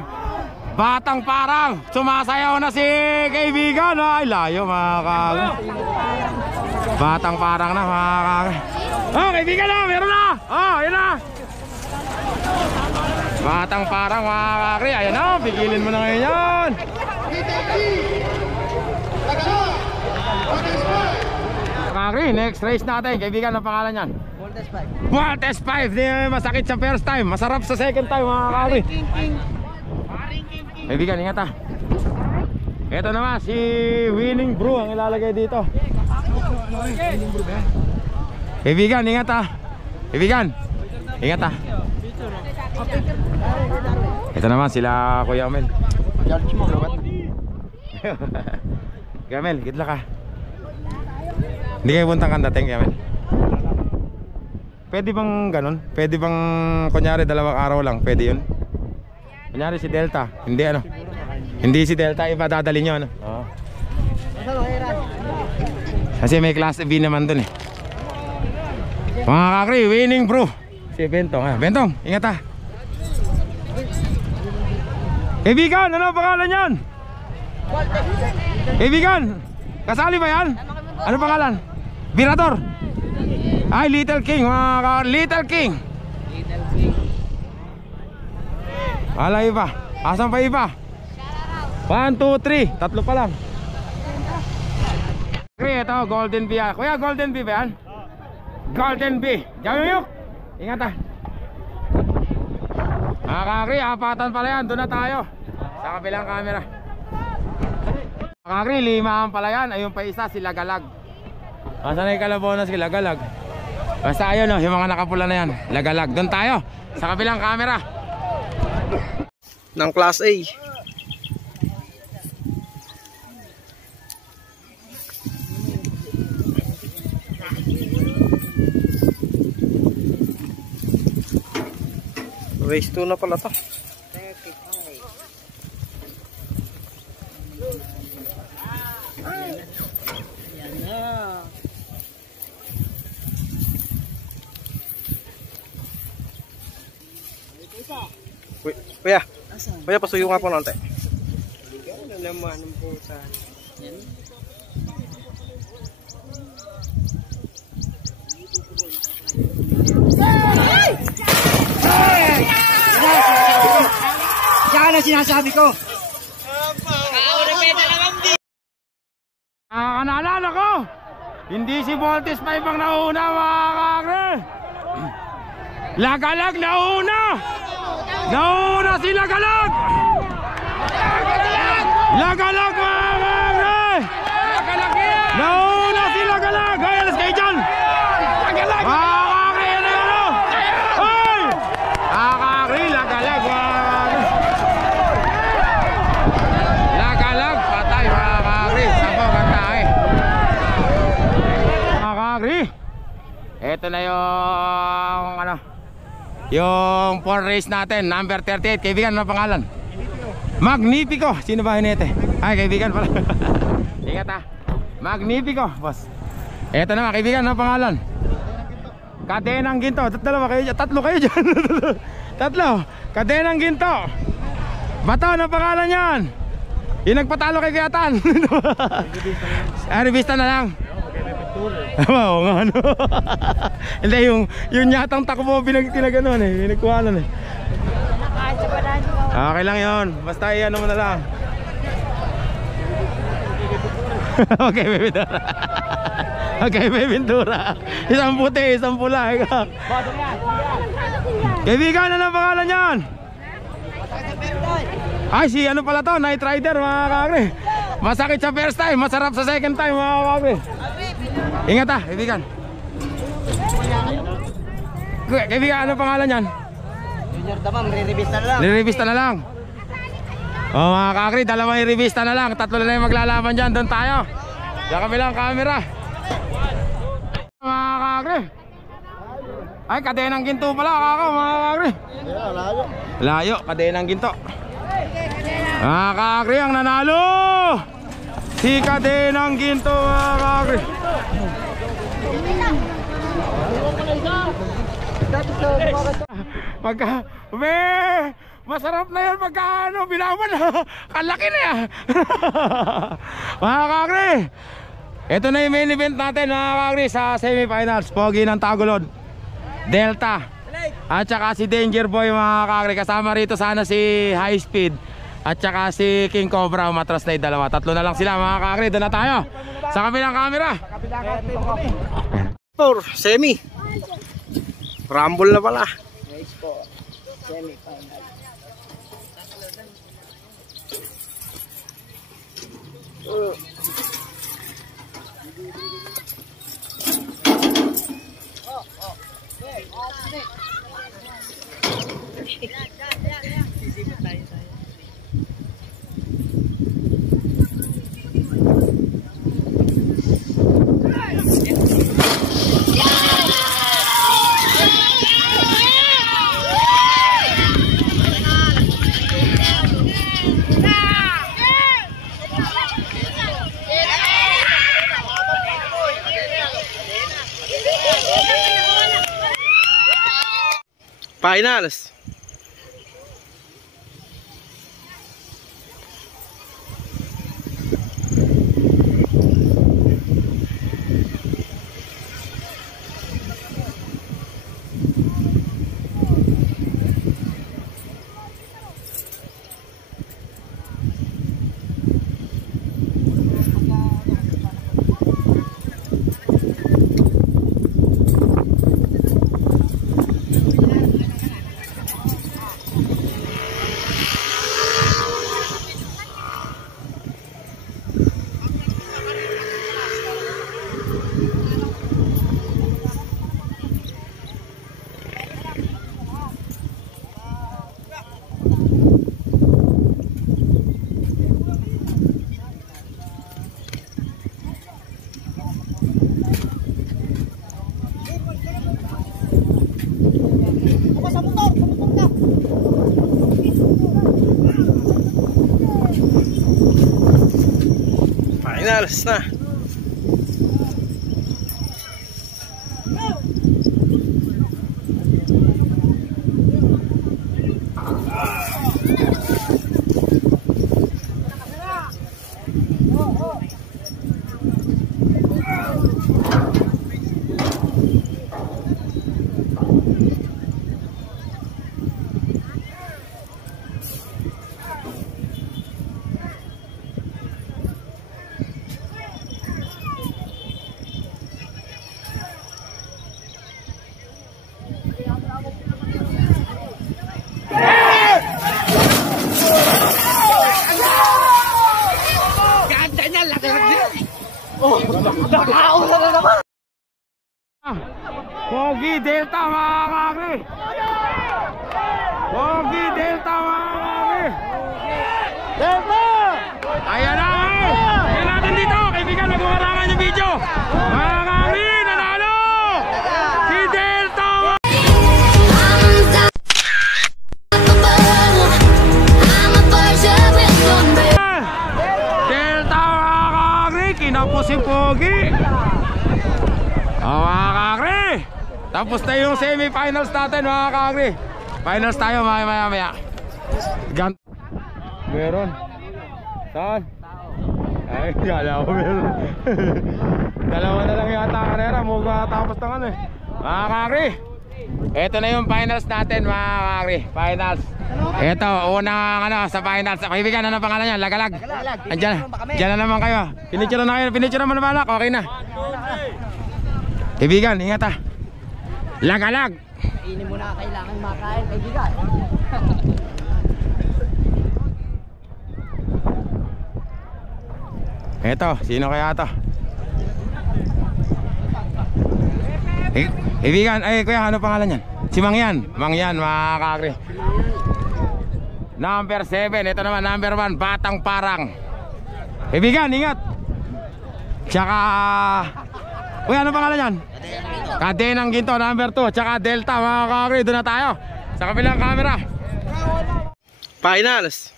Batang Parang, sumasayaw na si kaibigan. Ay, layo, mga ka-agri. Batang Parang na, mga ka-agri. Oh, kaibigan na, meron na. Oh, ayan na. Batang Parang, mga ka-agri. Ayan na, bigilin mo na ngayon yan. Ka-agri, next race natin. Kaibigan, ang pangalan yan? Waltez 5. Di masakit sa first time, masarap sa second time, mga ka-agri. Kaibigan, ingat ha. Ito naman si Winning Brew ang ilalagay dito. Kaibigan, ingat ha. Kaibigan, ingat ha. Ito naman sila Kuya Amel. Kuya Amel, gitla ka. Hindi kayo buntang kandating, Kuya Amel. Pwede bang ganun? Pwede bang kunyari dalawang araw lang? Pwede yun? Kunyari si Delta. Hindi ano? Hindi si Delta, iba dadali nyo ano? Oo. Kasi may class B naman dun eh. Mga kakri, Winning Brew. Si Bentong ha. Bentong, ingat ha. Kaibigan, ano pangalan yan? Kaibigan, kasali ba yan? Ano pangalan? Virador. Ay, Little King, mga Little King. Wala iba. Asan pa iba? 1, 2, 3. Tatlo pa lang. Okay, ito, Golden Bee. Kuya, Golden Bee ba yan? Golden Bee. Diyan yuk. Ingat ha. Mga kakri, apatan pala yan. Doon na tayo. Sa kabilang camera. Mga kakri, 5 pala yan. Ayun pa isa, sila Galag. Asan na yung kalabonas, sila Galag? Basta ayun no, yung mga nakapula na yan, lagalag. Doon tayo, sa kabilang camera ng Class A. Race 2 na pala to. Kuya. Kuya, pasuyo nga po nante. Diyan na sinasabi ko. Naalala ko, hindi si Voltes 5 ang nauna mga kakre. Lagalag nauna. Nauna si Lagalag. Lagalag mga kakre. Nauna si Lagalag. Ay, alas kayo dyan. Mga kakre, yan na yan o. Ay! Mga kakre, Lagalag mga kakre. Lagalag, patay mga kakre. Sabang ang tae. Mga kakre, eto na yung ano, yung phone race natin, number 38. Kaibigan, ano pangalan? Magnifico. Sino ba hinete? Ay, kaibigan pala. Ingat ha. Magnifico, boss. Eto naman, kaibigan, ano pangalan? Kadenang Ginto. Tatlo kayo dyan. Tatlo. Kadenang Ginto. Bato, ano pangalan yan? Yung nagpatalo kay Kayatan. Revista na lang. Oo nga ano. Hindi, yung yatang takbo pinagano'n eh, pinagkuhanan eh. Okay lang yun, basta i-ano mo na lang. Okay, Baby Dora. Okay, Baby Dora. Isang puti, isang pula. Kaibigan, ano ang pangalan yan? Ay, si ano pala to, Night Rider mga kakre. Masakit sa first time, masarap sa second time mga kakre. Ingat ha, kaibigan. Kaibigan, ano pangalan yan? Junior Damam, re-revista na lang. Re-revista na lang. O mga kakri, dalawang revista na lang. Tatlo na yung maglalaban dyan, doon tayo. Diyan kami lang camera. Mga kakri. Ay, Kadenang Ginto pala kako mga kakri. Layo. Layo, Kadenang Ginto. Mga kakri, ang nanalo si Kadenang Ginto mga kakri. Pagka, masarap na yan pagka ano, bilawan kalaki na yan. Mga kakri, ito na yung main event natin mga kakri sa semifinals. Pogi ng Tagulod, Delta at saka si Danger Boy mga kakri. Kasama rito sana si High Speed at saka si King Cobra. Umatras na yung dalawa, tatlo na lang sila mga kakri. Doon na tayo sa kabilang camera. Por semi. Rumble na pala. Nice po. Semi-final. Finals. Finals na. Nakauna na naman! Pogi Delta mga kakri. Pogi Delta mga kakri. Delta! Ayan na eh! Ayan natin dito! Kaibigan, nagmamarangan yung video! Mga kakri, nanalo! Si Delta! Delta mga kakri! Kinapos si Pogi! Mga kakri! Tapos na yung semi-finals natin mga kakri. Finals tayo maya. Meron. Saan? Ay, kala ko meron. Dalawa na lang yata ang karera. Mukhang tapos na nga eh. Mga kakri, eto na yung finals natin mga kakri. Finals. Eto, unang sa finals. Kaibigan, ano pangalan niya? Lagalag. Diyan na naman kayo. Pinicture na kayo. Pinicture naman na balak. Okay na. Kaibigan, ingat ah. Lagalag. Kainin mo na kailangan makain, kaibigan. Eto, sino kaya to? Kaibigan, ay kuya, ano pangalan yan? Si Mangyan. Mangyan, mga kakri. Number 7, ito naman number 1, Batang Parang. Kaibigan, ingat. Tsaka kuya, ano pangalan yan? Kadenang Ginto, number 2. Tsaka Delta, mga kakri. Doon na tayo sa kabilang camera. Finals.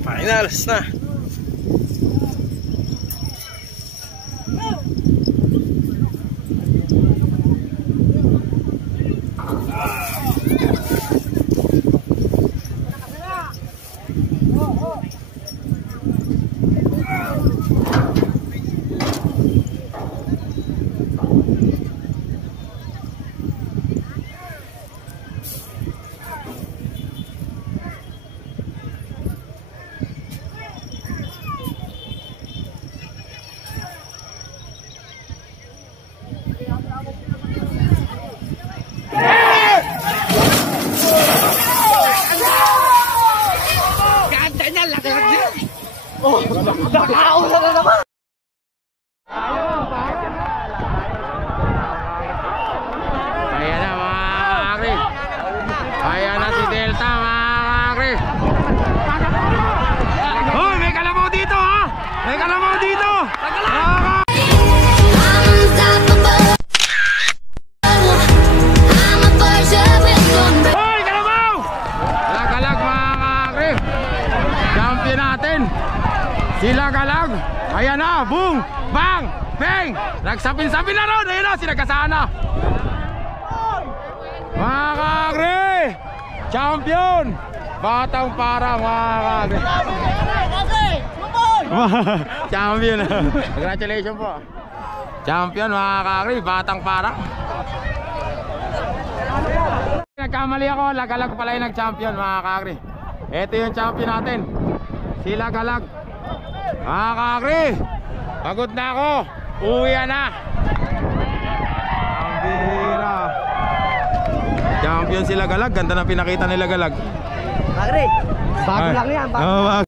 Finals na. Nakauna na naman! Ayan na mga kakri. Ayan na si Delta mga kakri. Hoy, may kalabaw dito ha. May kalabaw dito. Hoy, kalabaw. Lagalag mga kakri. Champion natin. Sila galag. Ayan na, boom, bang, bang. Nagsapin-sapin na ron. Ayan na, sinagkasana. Mga kakri, champion. Batang Parang mga kakri. Champion. Congratulations po. Champion mga kakri, Batang Parang. Nagkamali ako, Lagalag pala yung nag-champion mga kakri. Ito yung champion natin, sila galag. Mga kakri, pagod na ako. Uwi na. Ang bihira. Champion sila galag. Ganda na pinakita nila galag. Kakri, bago lang yan. Oh,